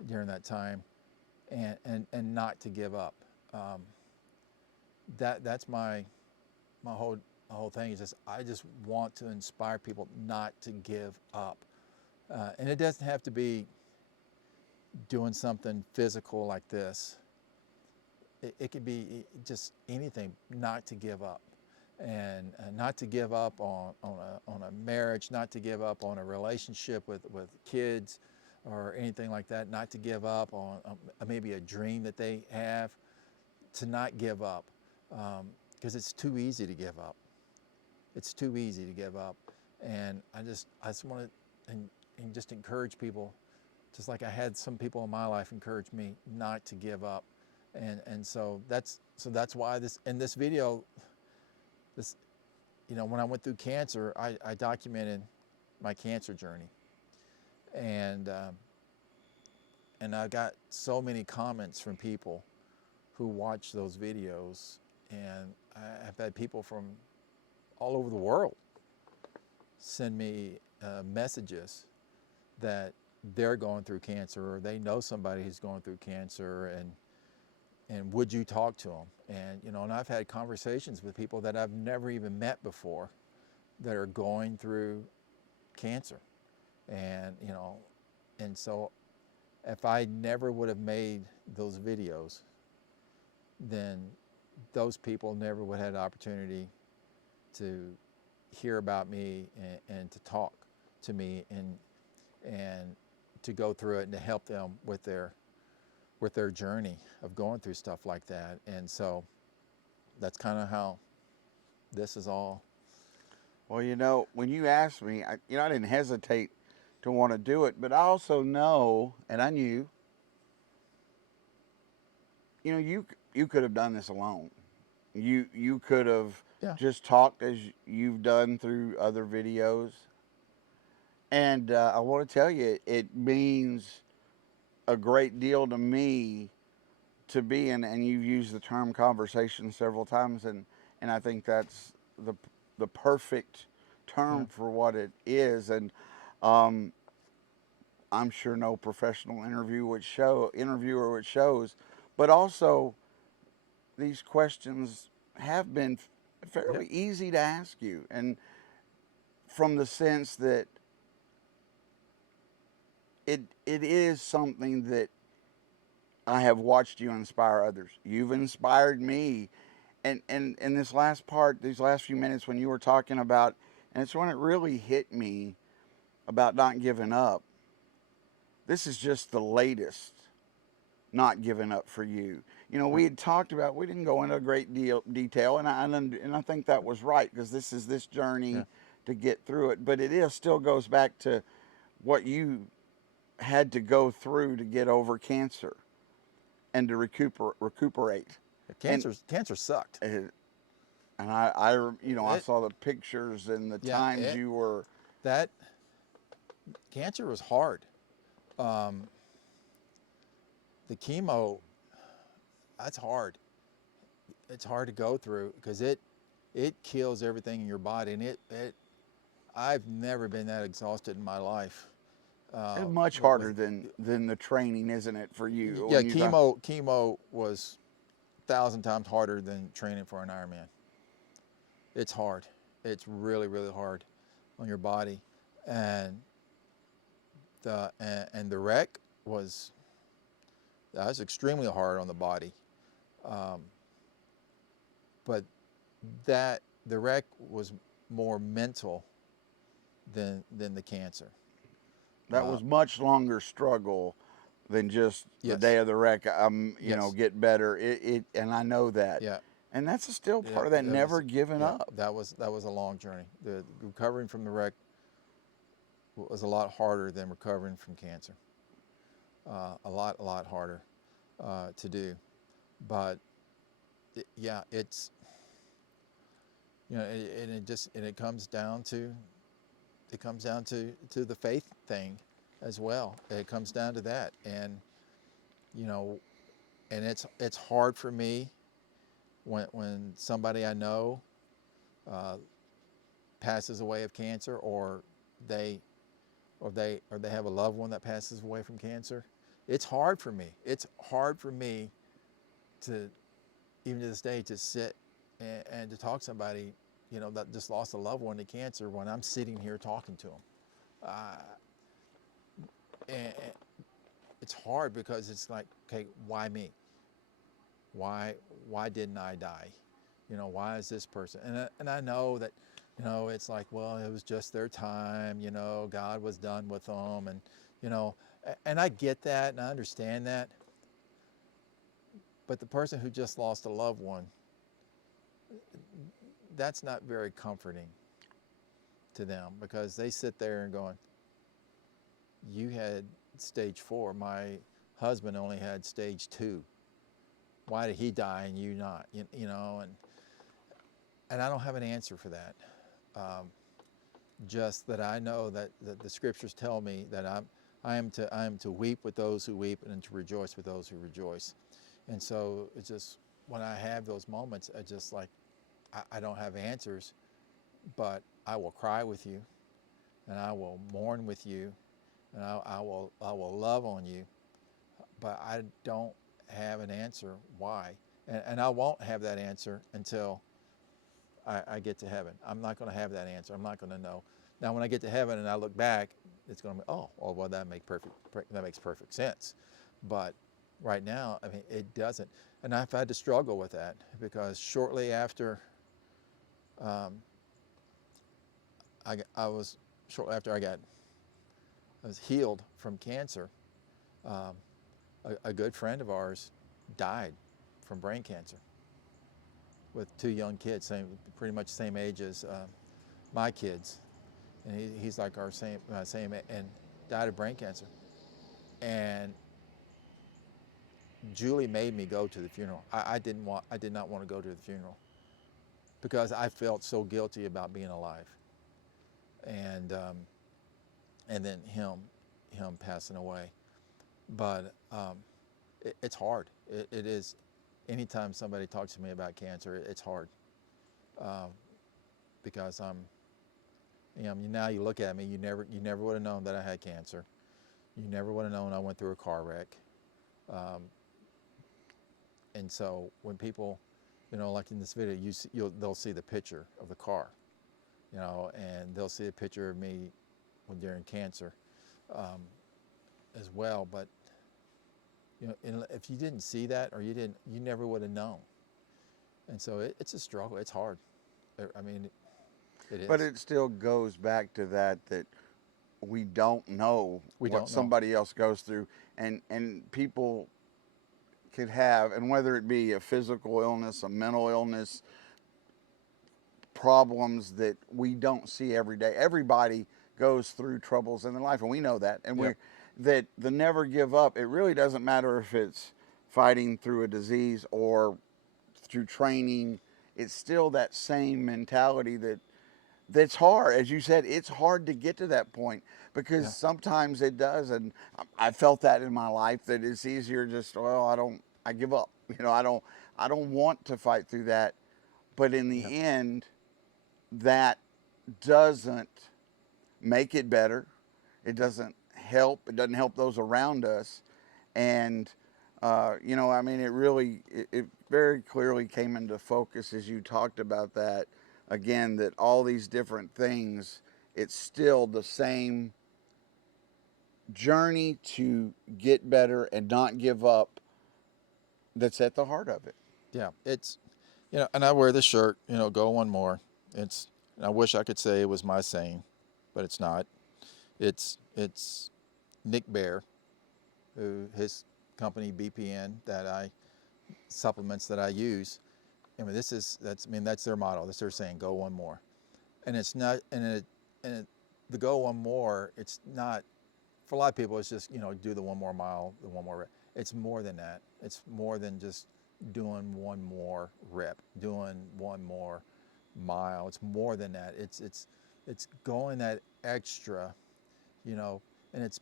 during that time, and not to give up. That's my whole thing, is just, I just want to inspire people not to give up, and it doesn't have to be doing something physical like this. It could be just anything, not to give up, and not to give up on a marriage, not to give up on a relationship with kids or anything like that, not to give up on maybe a dream that they have, to not give up, because it's too easy to give up. It's too easy to give up, and I just want to and just encourage people, just like I had some people in my life encourage me not to give up, and so that's why in this video, when I went through cancer, I documented my cancer journey, and I got so many comments from people who watched those videos, and I've had people from all over the world send me messages that they're going through cancer, or they know somebody who's going through cancer, and would you talk to them? And and I've had conversations with people that I've never even met before, that are going through cancer, and and so if I never would have made those videos, then those people never would have had the opportunity to hear about me and to talk to me and to go through it and to help them with their journey of going through stuff like that. And so that's kind of how this is all. Well, when you asked me, I didn't hesitate to want to do it, but I also know, and I knew, you could have done this alone. You could have just talked as you've done through other videos. And I want to tell you, it means a great deal to me to be in, and you've used the term conversation several times, and I think that's the perfect term for what it is. And I'm sure no professional interviewer which shows, but also these questions have been fairly easy to ask you, and from the sense that it is something that I have watched you inspire others. You've inspired me, and this last part, these last few minutes when you were talking about, and it's when it really hit me about not giving up. This is just the latest not giving up for you. We had talked about, we didn't go into a great detail, and I think that was right, because this is this journey to get through it. But it still goes back to what you had to go through to get over cancer and to recuperate. Cancer sucked. And I saw the pictures and the times you were that cancer was hard. Um, the chemo, that's hard. It's hard to go through because it kills everything in your body, and I've never been that exhausted in my life. It's much harder than the training, isn't it, for you? Yeah, When you talk, chemo was 1,000 times harder than training for an Ironman. It's hard. It's really, really hard on your body, and the wreck was that's extremely hard on the body. Um, but the wreck was more mental than the cancer. that was much longer struggle than just the Yes. day of the wreck. Yes. Get better. And I know that. Yeah. And that's still Yeah, part of that never giving yeah, up. that was a long journey. The recovering from the wreck was a lot harder than recovering from cancer. A lot harder to do. But yeah, it's and it comes down to the faith thing as well. It comes down to that, and and it's hard for me when somebody I know passes away of cancer, or they have a loved one that passes away from cancer. It's hard for me. It's hard for me to, even to this day, to sit and to talk to somebody, that just lost a loved one to cancer when I'm sitting here talking to them. And it's hard because it's like, okay, why me? Why didn't I die? Why is this person? And I know that, it's like, well, it was just their time. God was done with them, and I get that and I understand that. But the person who just lost a loved one, that's not very comforting to them, because they sit there and going, you had stage 4. My husband only had stage 2. Why did he die and you not? And I don't have an answer for that. Just that I know that the scriptures tell me that I am to weep with those who weep and to rejoice with those who rejoice. And so it's just, when I have those moments, I just like, I don't have answers, but I will cry with you, and I will mourn with you, and I will love on you, but I don't have an answer why, and I won't have that answer until I get to heaven. I'm not going to have that answer. I'm not going to know. Now, when I get to heaven and I look back, it's going to be, oh, well, that makes perfect sense. But right now, I mean, it doesn't. And I've had to struggle with that, because shortly after I was healed from cancer, a good friend of ours died from brain cancer with 2 young kids, pretty much the same age as my kids, and he's like our same, and died of brain cancer. And Julie made me go to the funeral. I did not want to go to the funeral, because I felt so guilty about being alive, and then him passing away. But it's hard. It is. Anytime somebody talks to me about cancer, it's hard, because now you look at me, you never would have known that I had cancer. You never would have known I went through a car wreck. And so when people, like in this video, they'll see the picture of the car, and they'll see a picture of me during cancer as well. But if you didn't see that, or you never would have known. And so it's a struggle. It's hard. I mean, it is. But it still goes back to that we don't know what somebody else goes through, and people could have, and whether it be a physical illness, a mental illness, problems that we don't see every day. Everybody goes through troubles in their life, and we know that. And that the never give up, it really doesn't matter if it's fighting through a disease or through training. It's still that same mentality that that's hard. As you said, it's hard to get to that point because Yeah. sometimes it does. And I felt that in my life that it's easier just, well, I give up. I don't want to fight through that. But in Yeah. the end, that doesn't make it better. It doesn't help. It doesn't help those around us. And, I mean, it very clearly came into focus as you talked about that again, that all these different things, it's still the same journey to get better and not give up that's at the heart of it. Yeah. It's, and I wear the shirt, go one more. And I wish I could say it was my saying, but it's not. It's Nick Bear, who his company BPN supplements that I use. I mean, that's their motto. That's their saying, go one more. And it's not, the go one more, it's not, for a lot of people, it's just, do the one more mile, the one more rep. It's more than that. It's more than just doing one more rep, doing one more mile. It's more than that. It's going that extra, and it's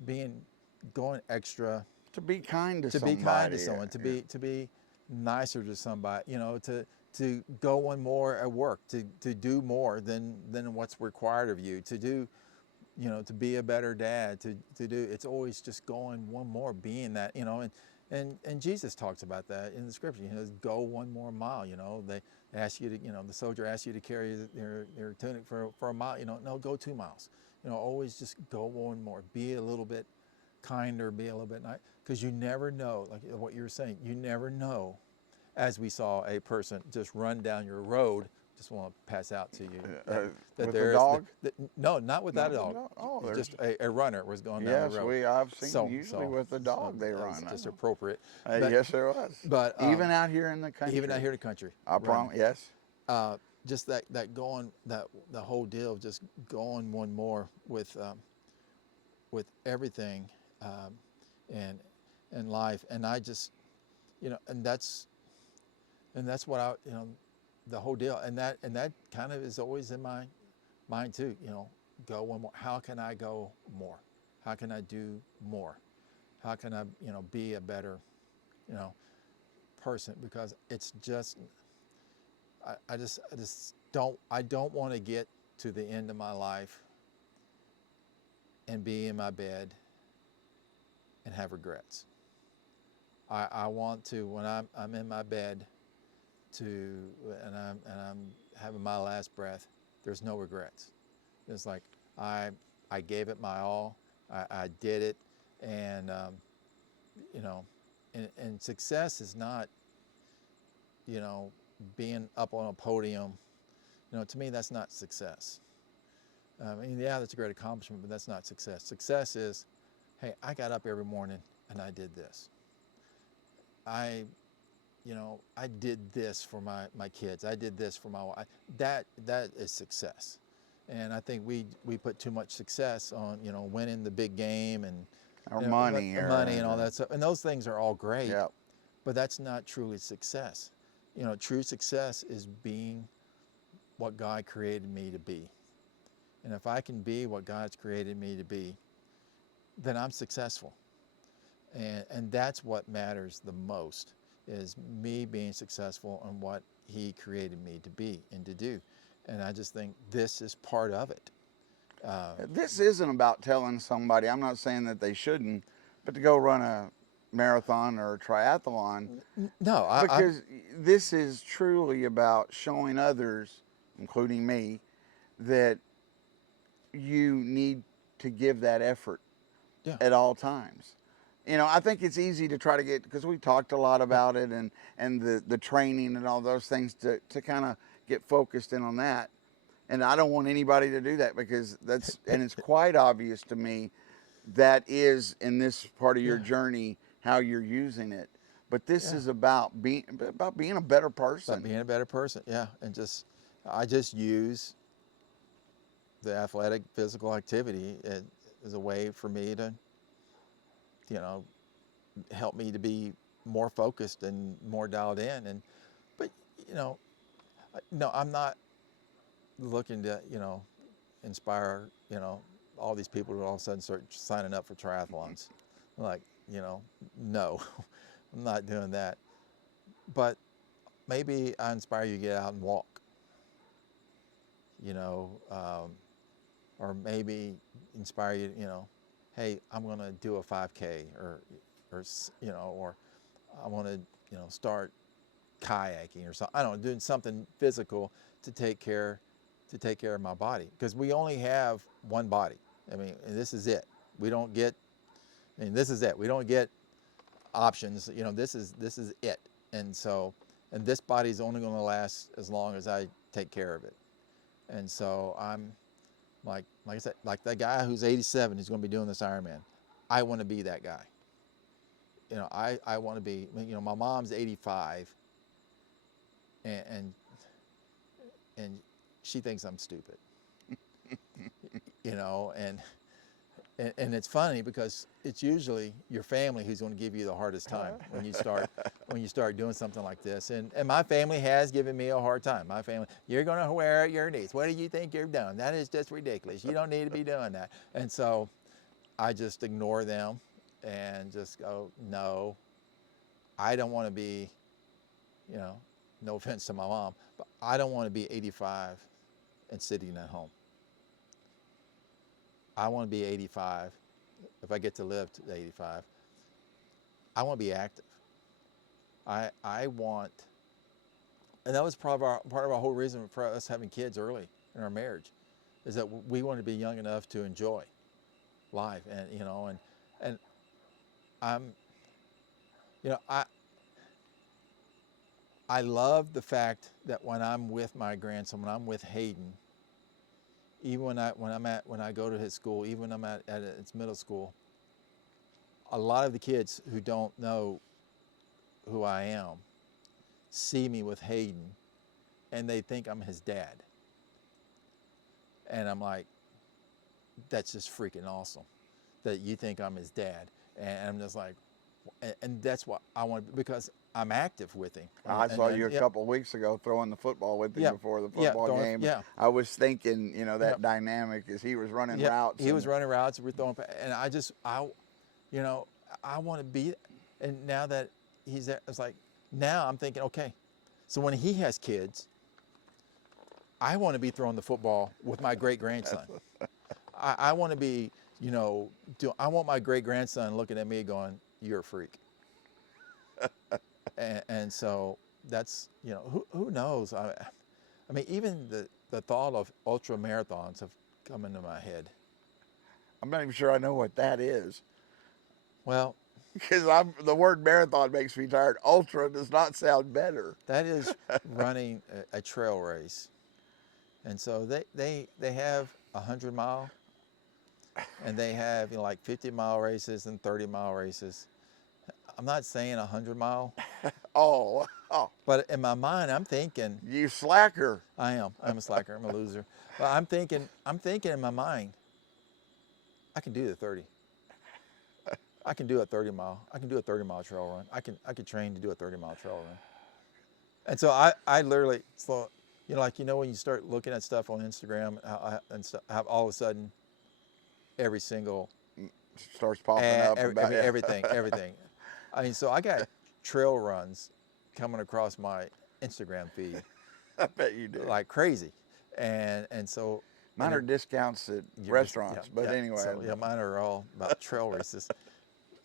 going extra To be kind to to somebody. be kind to someone, to be nicer to somebody, to go one more at work, to do more than what's required of you, to do, to be a better dad, to do. It's always just going one more, being that, and Jesus talks about that in the scripture. Go one more mile. They ask you to, the soldier asks you to carry their tunic for a mile. No, go 2 miles. Always just go one more. Be a little bit kinder, be a little bit nice, because you never know, like what you were saying, you never know. As we saw a person just run down your road, just want to pass out to you. With the dog? No, not without a dog. Oh, Just a runner was going down the road. Yes, I've seen usually with the dog they run. It's just appropriate. Yes, there was. But even out here in the country. Even out here in the country. I promise. Yes. Just that going, the whole deal of just going one more with everything in life, and I just, and that's what I, the whole deal, and that kind of is always in my mind too. Go one more. How can I go more? How can I do more? How can I, be a better, person? Because it's just, I just don't want to get to the end of my life and be in my bed and have regrets. I want to, when I'm in my bed, and I'm having my last breath, there's no regrets. It's like I gave it my all. I did it, and and success is not, being up on a podium. To me, that's not success. That's a great accomplishment, but that's not success. Success is, hey, I got up every morning and I did this. I did this for my kids. I did this for my wife. That is success. And I think we put too much success on, winning the big game and money and all that stuff. And those things are all great. Yep. But that's not truly success. True success is being what God created me to be. And if I can be what God's created me to be, then I'm successful. And that's what matters the most, is me being successful in what He created me to be and to do. And I just think this is part of it. This isn't about telling somebody, I'm not saying that they shouldn't, but to go run a marathon or a triathlon. No, because this is truly about showing others, including me, that you need to give that effort at all times. I think it's easy to try to get, because we talked a lot about it and the training and all those things to kind of get focused in on that. And I don't want anybody to do that, because and it's quite obvious to me that is, in this part of your journey, how you're using it. But this is about being a better person. About being a better person, yeah. And I just use the athletic physical activity as a way for me to, help me to be more focused and more dialed in. But no, I'm not looking to, inspire, you know, all these people to all of a sudden start signing up for triathlons. Like, you know, no, I'm not doing that. But maybe I inspire you to get out and walk, you know, or maybe inspire you, you know, hey, I'm going to do a 5K or, you know, or I want to, you know, start kayaking or something. I don't know, doing something physical to take care of my body, because we only have one body. I mean, and this is it. We don't get, I mean, this is it. We don't get options. You know, this is it. And so, and this body's only going to last as long as I take care of it. And so I'm like I said, like that guy who's 87 who's going to be doing this Ironman. I want to be that guy. You know, I want to be, you know, my mom's 85 and she thinks I'm stupid. You know, and it's funny because it's usually your family who's going to give you the hardest time when you start doing something like this. And my family has given me a hard time. My family, you're going to wear out your knees. What do you think you're doing? That is just ridiculous. You don't need to be doing that. And so I just ignore them and just go, no, I don't want to be, you know, no offense to my mom, but I don't want to be 85 and sitting at home. I want to be 85. If I get to live to 85, I want to be active. I want, and that was part of our whole reason for us having kids early in our marriage, is that we wanted to be young enough to enjoy life, and you know, and I'm, you know, I love the fact that when I'm with my grandson, when I'm with Hayden, even when I go to his school, even when I'm at its middle school, a lot of the kids who don't know who I am see me with Hayden and they think I'm his dad. And I'm like, that's just freaking awesome that you think I'm his dad. And I'm just like, and that's what I want, because I'm active with him. I saw you a couple of weeks ago throwing the football with him before the football game. Yeah. I was thinking, you know, that dynamic as he was running routes. He was running routes. We're throwing, and you know, I want to be. And now that he's there, it's like, now I'm thinking, okay, so when he has kids, I want to be throwing the football with my great grandson. I want to be, you know, I want my great grandson looking at me going, "You're a freak." and so that's, you know, who knows? I mean, even the thought of ultra marathons have come into my head. I'm not even sure I know what that is. Well, because the word marathon makes me tired. Ultra does not sound better. That is running a trail race, and so they have 100-mile, and they have, you know, like 50-mile races and 30-mile races. I'm not saying 100-mile. Oh. But in my mind, I'm thinking, you slacker. I am. I'm a slacker. I'm a loser. But I'm thinking in my mind, I can do the 30. I can do a 30-mile. I can do a 30-mile trail run. I could train to do a 30-mile trail run. And so I literally thought, you know, like, you know, when you start looking at stuff on Instagram and how all of a sudden every single starts popping up. Everything. I mean, so I got trail runs coming across my Instagram feed. I bet you do. Like crazy. And so mine are discounts at restaurants, but anyway. So, yeah, mine are all about trail races.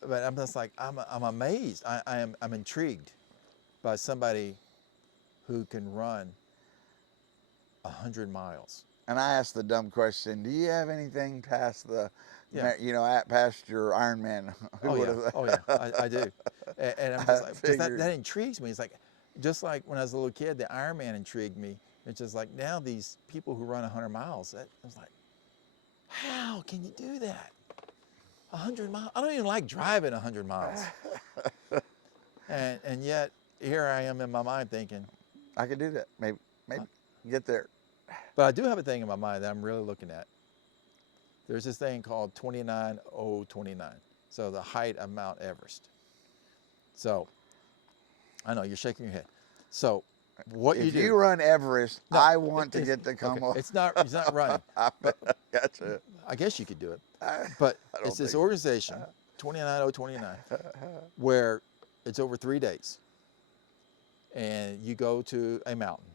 But I'm just like, I'm amazed. I'm intrigued by somebody who can run 100 miles. And I asked the dumb question, do you have anything past the, you know, past your IronMan? I do. And I'm just like, because that intrigues me. It's like, just like when I was a little kid, the Ironman intrigued me. It's just like, now these people who run 100 miles, I was like, how can you do that? 100 miles? I don't even like driving 100 miles. and yet, here I am in my mind thinking, I could do that. Maybe get there. But I do have a thing in my mind that I'm really looking at. There's this thing called 29,029. So the height of Mount Everest. So, I know you're shaking your head. So what you If do. you run Everest, No, I want to it's, get to come okay. up. It's not running, but Gotcha. I guess you could do it. I But don't it's this think. organization, 29029, where it's over 3 days, and you go to a mountain,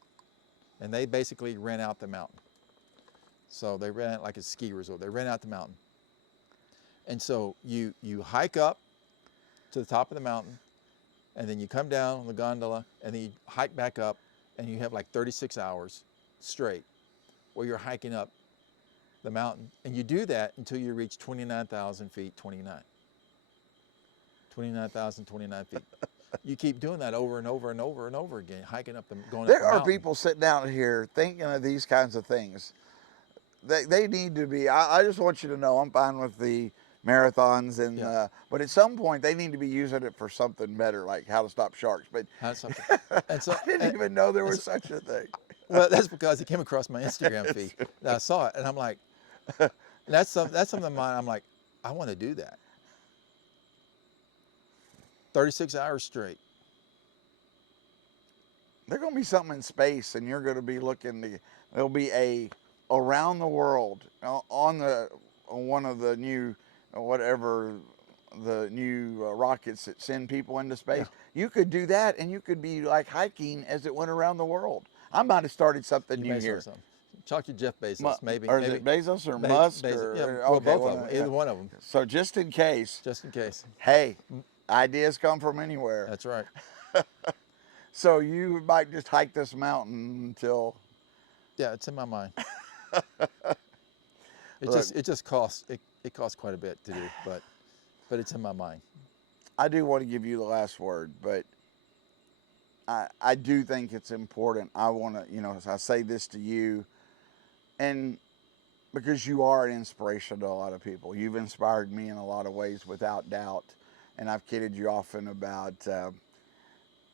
and they basically rent out the mountain. So they rent it like a ski resort. They rent out the mountain, and so you hike up to the top of the mountain, and then you come down on the gondola, and then you hike back up, and you have like 36 hours straight where you're hiking up the mountain, and you do that until you reach 29,000 feet, 29,029 feet. You keep doing that over and over and over and over again, hiking up going up There the are mountain. people sitting out here thinking of these kinds of things. They need to be. I just want you to know I'm fine with the marathons and Yeah. but at some point they need to be using it for something better, like how to stop sharks. But That's something. And so, I didn't even know there and was so- such a thing. well, that's because it came across my Instagram feed. And I saw it, and I'm like, that's something of mine. I'm like, I want to do that. 36 hours straight. There's going to be something in space, and you're going to be looking to. There'll be a around the world on one of the new whatever the new rockets that send people into space. Yeah. You could do that, and you could be like hiking as it went around the world. I might have started something You new may here. start something. Talk to Jeff Bezos, maybe. Or is it Bezos or Musk? Bezos. Or, Yeah, okay, well, both one of them. yeah. Either one of them, So just in case, just in case. hey, ideas come from anywhere. That's right. So you might just hike this mountain until. Yeah, it's in my mind. Look, It just costs it costs quite a bit to do, but it's in my mind. I do want to give you the last word, but I do think it's important. I want to, I say this to you, and because you are an inspiration to a lot of people. You've inspired me in a lot of ways, without doubt. And I've kidded you often about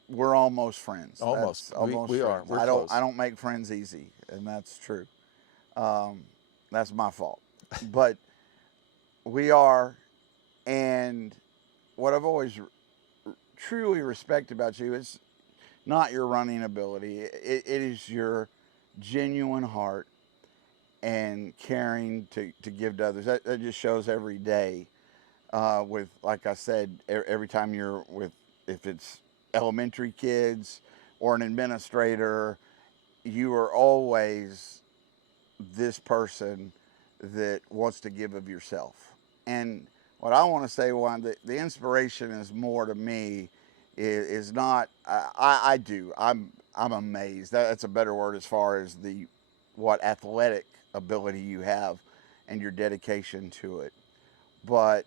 we're almost friends. Almost. That's almost We are. friends. We're I close. don't make friends easy, and that's true. That's my fault. But we are, and what I've always truly respect about you is not your running ability. It is your genuine heart and caring to give to others. That just shows every day. With, like I said, every time you're with, if it's elementary kids or an administrator, you are always this person that wants to give of yourself. And what I want to say, the inspiration is more to me is not. I'm amazed. That's a better word as far as what athletic ability you have and your dedication to it. But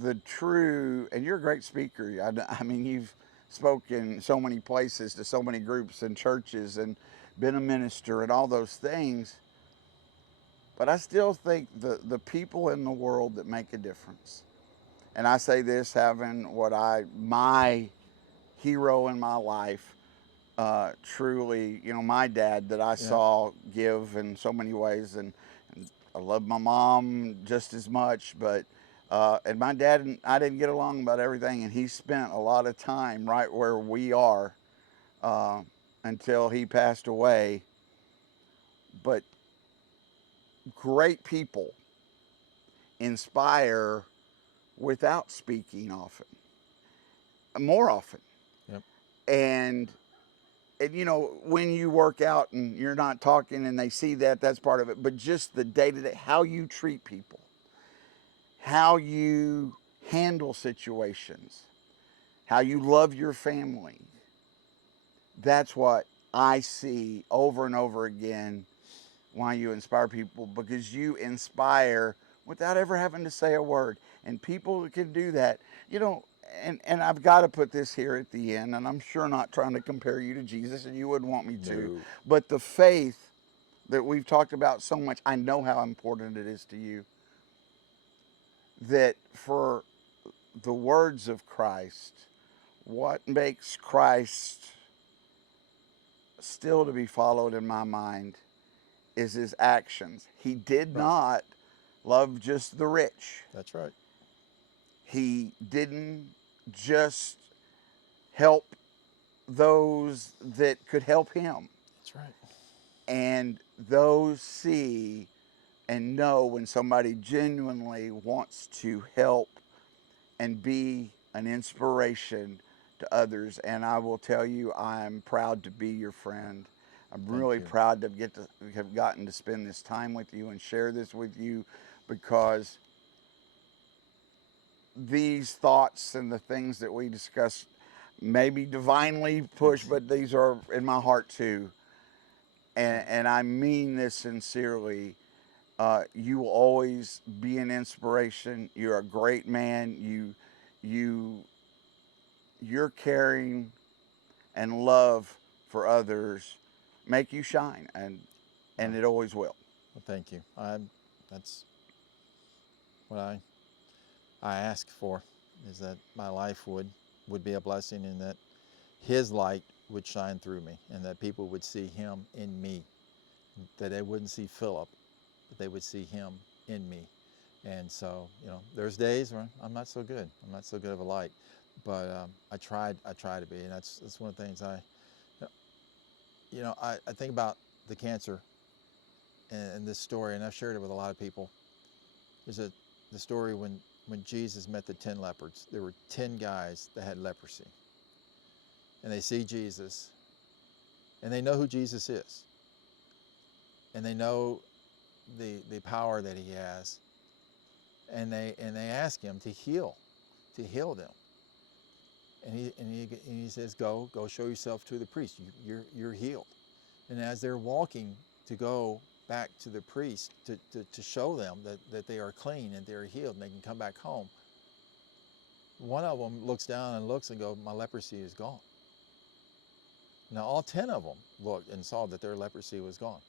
the true, and you're a great speaker. I mean, you've spoken so many places to so many groups and churches and been a minister and all those things. But I still think the people in the world that make a difference. And I say this having my hero in my life, truly, my dad that I saw give in so many ways. And I love my mom just as much, but and my dad and I didn't get along about everything, and he spent a lot of time right where we are until he passed away. But great people inspire without speaking often, more often. Yep. And when you work out and you're not talking and they see that's part of it, but just the day-to-day, how you treat people, how you handle situations, how you love your family. That's what I see over and over again why you inspire people, because you inspire without ever having to say a word. And people that can do that, and I've got to put this here at the end, and I'm sure not trying to compare you to Jesus, and you wouldn't want me to, No. but the faith that we've talked about so much, I know how important it is to you. That for the words of Christ, what makes Christ still to be followed in my mind is his actions. He did not love just the rich. That's right. He didn't just help those that could help him. That's right. And those see and know when somebody genuinely wants to help and be an inspiration to others. And I will tell you, I'm proud to be your friend. I'm Thank really you. proud to have gotten to spend this time with you and share this with you, because these thoughts and the things that we discuss may be divinely pushed, but these are in my heart too. And I mean this sincerely. You will always be an inspiration. You're a great man. You, your caring and love for others make you shine, and it always will. Well, thank you. That's what I ask for, is that my life would be a blessing, and that his light would shine through me, and that people would see him in me, that they wouldn't see Philip, but they would see him in me. And so, there's days where I'm not so good. I'm not so good of a light, but I try to be, and that's one of the things I think about the cancer and this story, and I've shared it with a lot of people. There's the story when Jesus met the 10 leopards. There were 10 guys that had leprosy, and they see Jesus, and they know who Jesus is, and they know the power that he has, and they ask him to heal them, and he says, go show yourself to the priest. You're healed. And as they're walking to go back to the priest to show them that they are clean and they're healed and they can come back home, one of them looks down and looks and goes, my leprosy is gone. Now all 10 of them looked and saw that their leprosy was gone,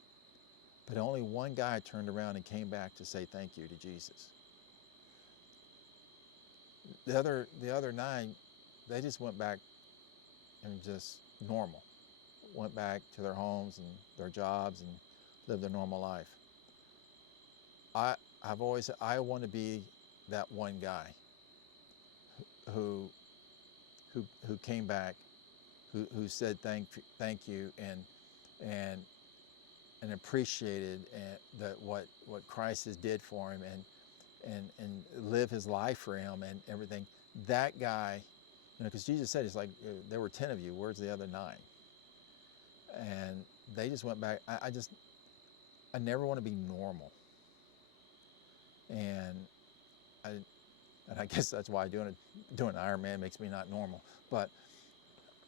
but only one guy turned around and came back to say thank you to Jesus. The other 9, they just went back and just normal, went back to their homes and their jobs and lived their normal life. I've always said I want to be that one guy who came back, who said thank you and appreciated that what Christ has did for him, and live his life for him and everything. That guy, because Jesus said, it's like, there were 10 of you, where's the other 9? And they just went back. I never want to be normal. And I guess that's why doing Ironman makes me not normal. But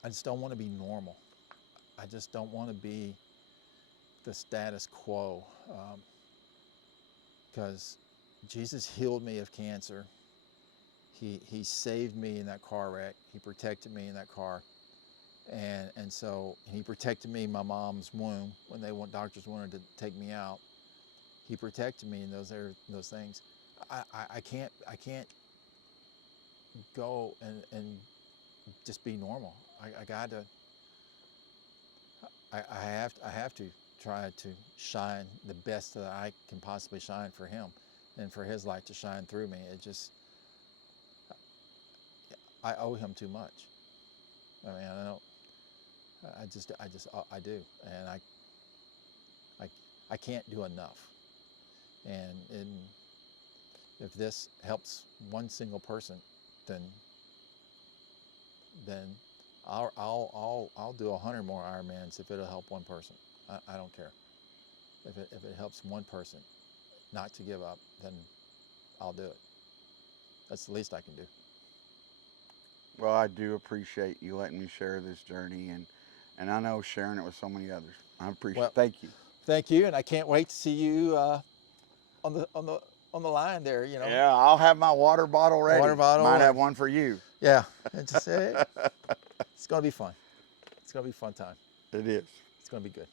I just don't want to be normal. I just don't want to be the status quo. Because Jesus healed me of cancer. He saved me in that car wreck. He protected me in that car. And so he protected me in my mom's womb when doctors wanted to take me out. He protected me in those things. I can't go and just be normal. I have to try to shine the best that I can possibly shine for him, and for his light to shine through me. I owe him too much. I mean, I don't. I do, and I can't do enough. And if this helps one single person, then I'll do 100 more Ironmans if it'll help one person. I don't care. If it helps one person not to give up, then I'll do it. That's the least I can do. Well, I do appreciate you letting me share this journey, and I know sharing it with so many others. I appreciate it. Thank you. Thank you, and I can't wait to see you on the line there. Yeah, I'll have my water bottle ready. Might have one for you. Yeah, it's gonna be fun. It's gonna be a fun time. It is. It's gonna be good.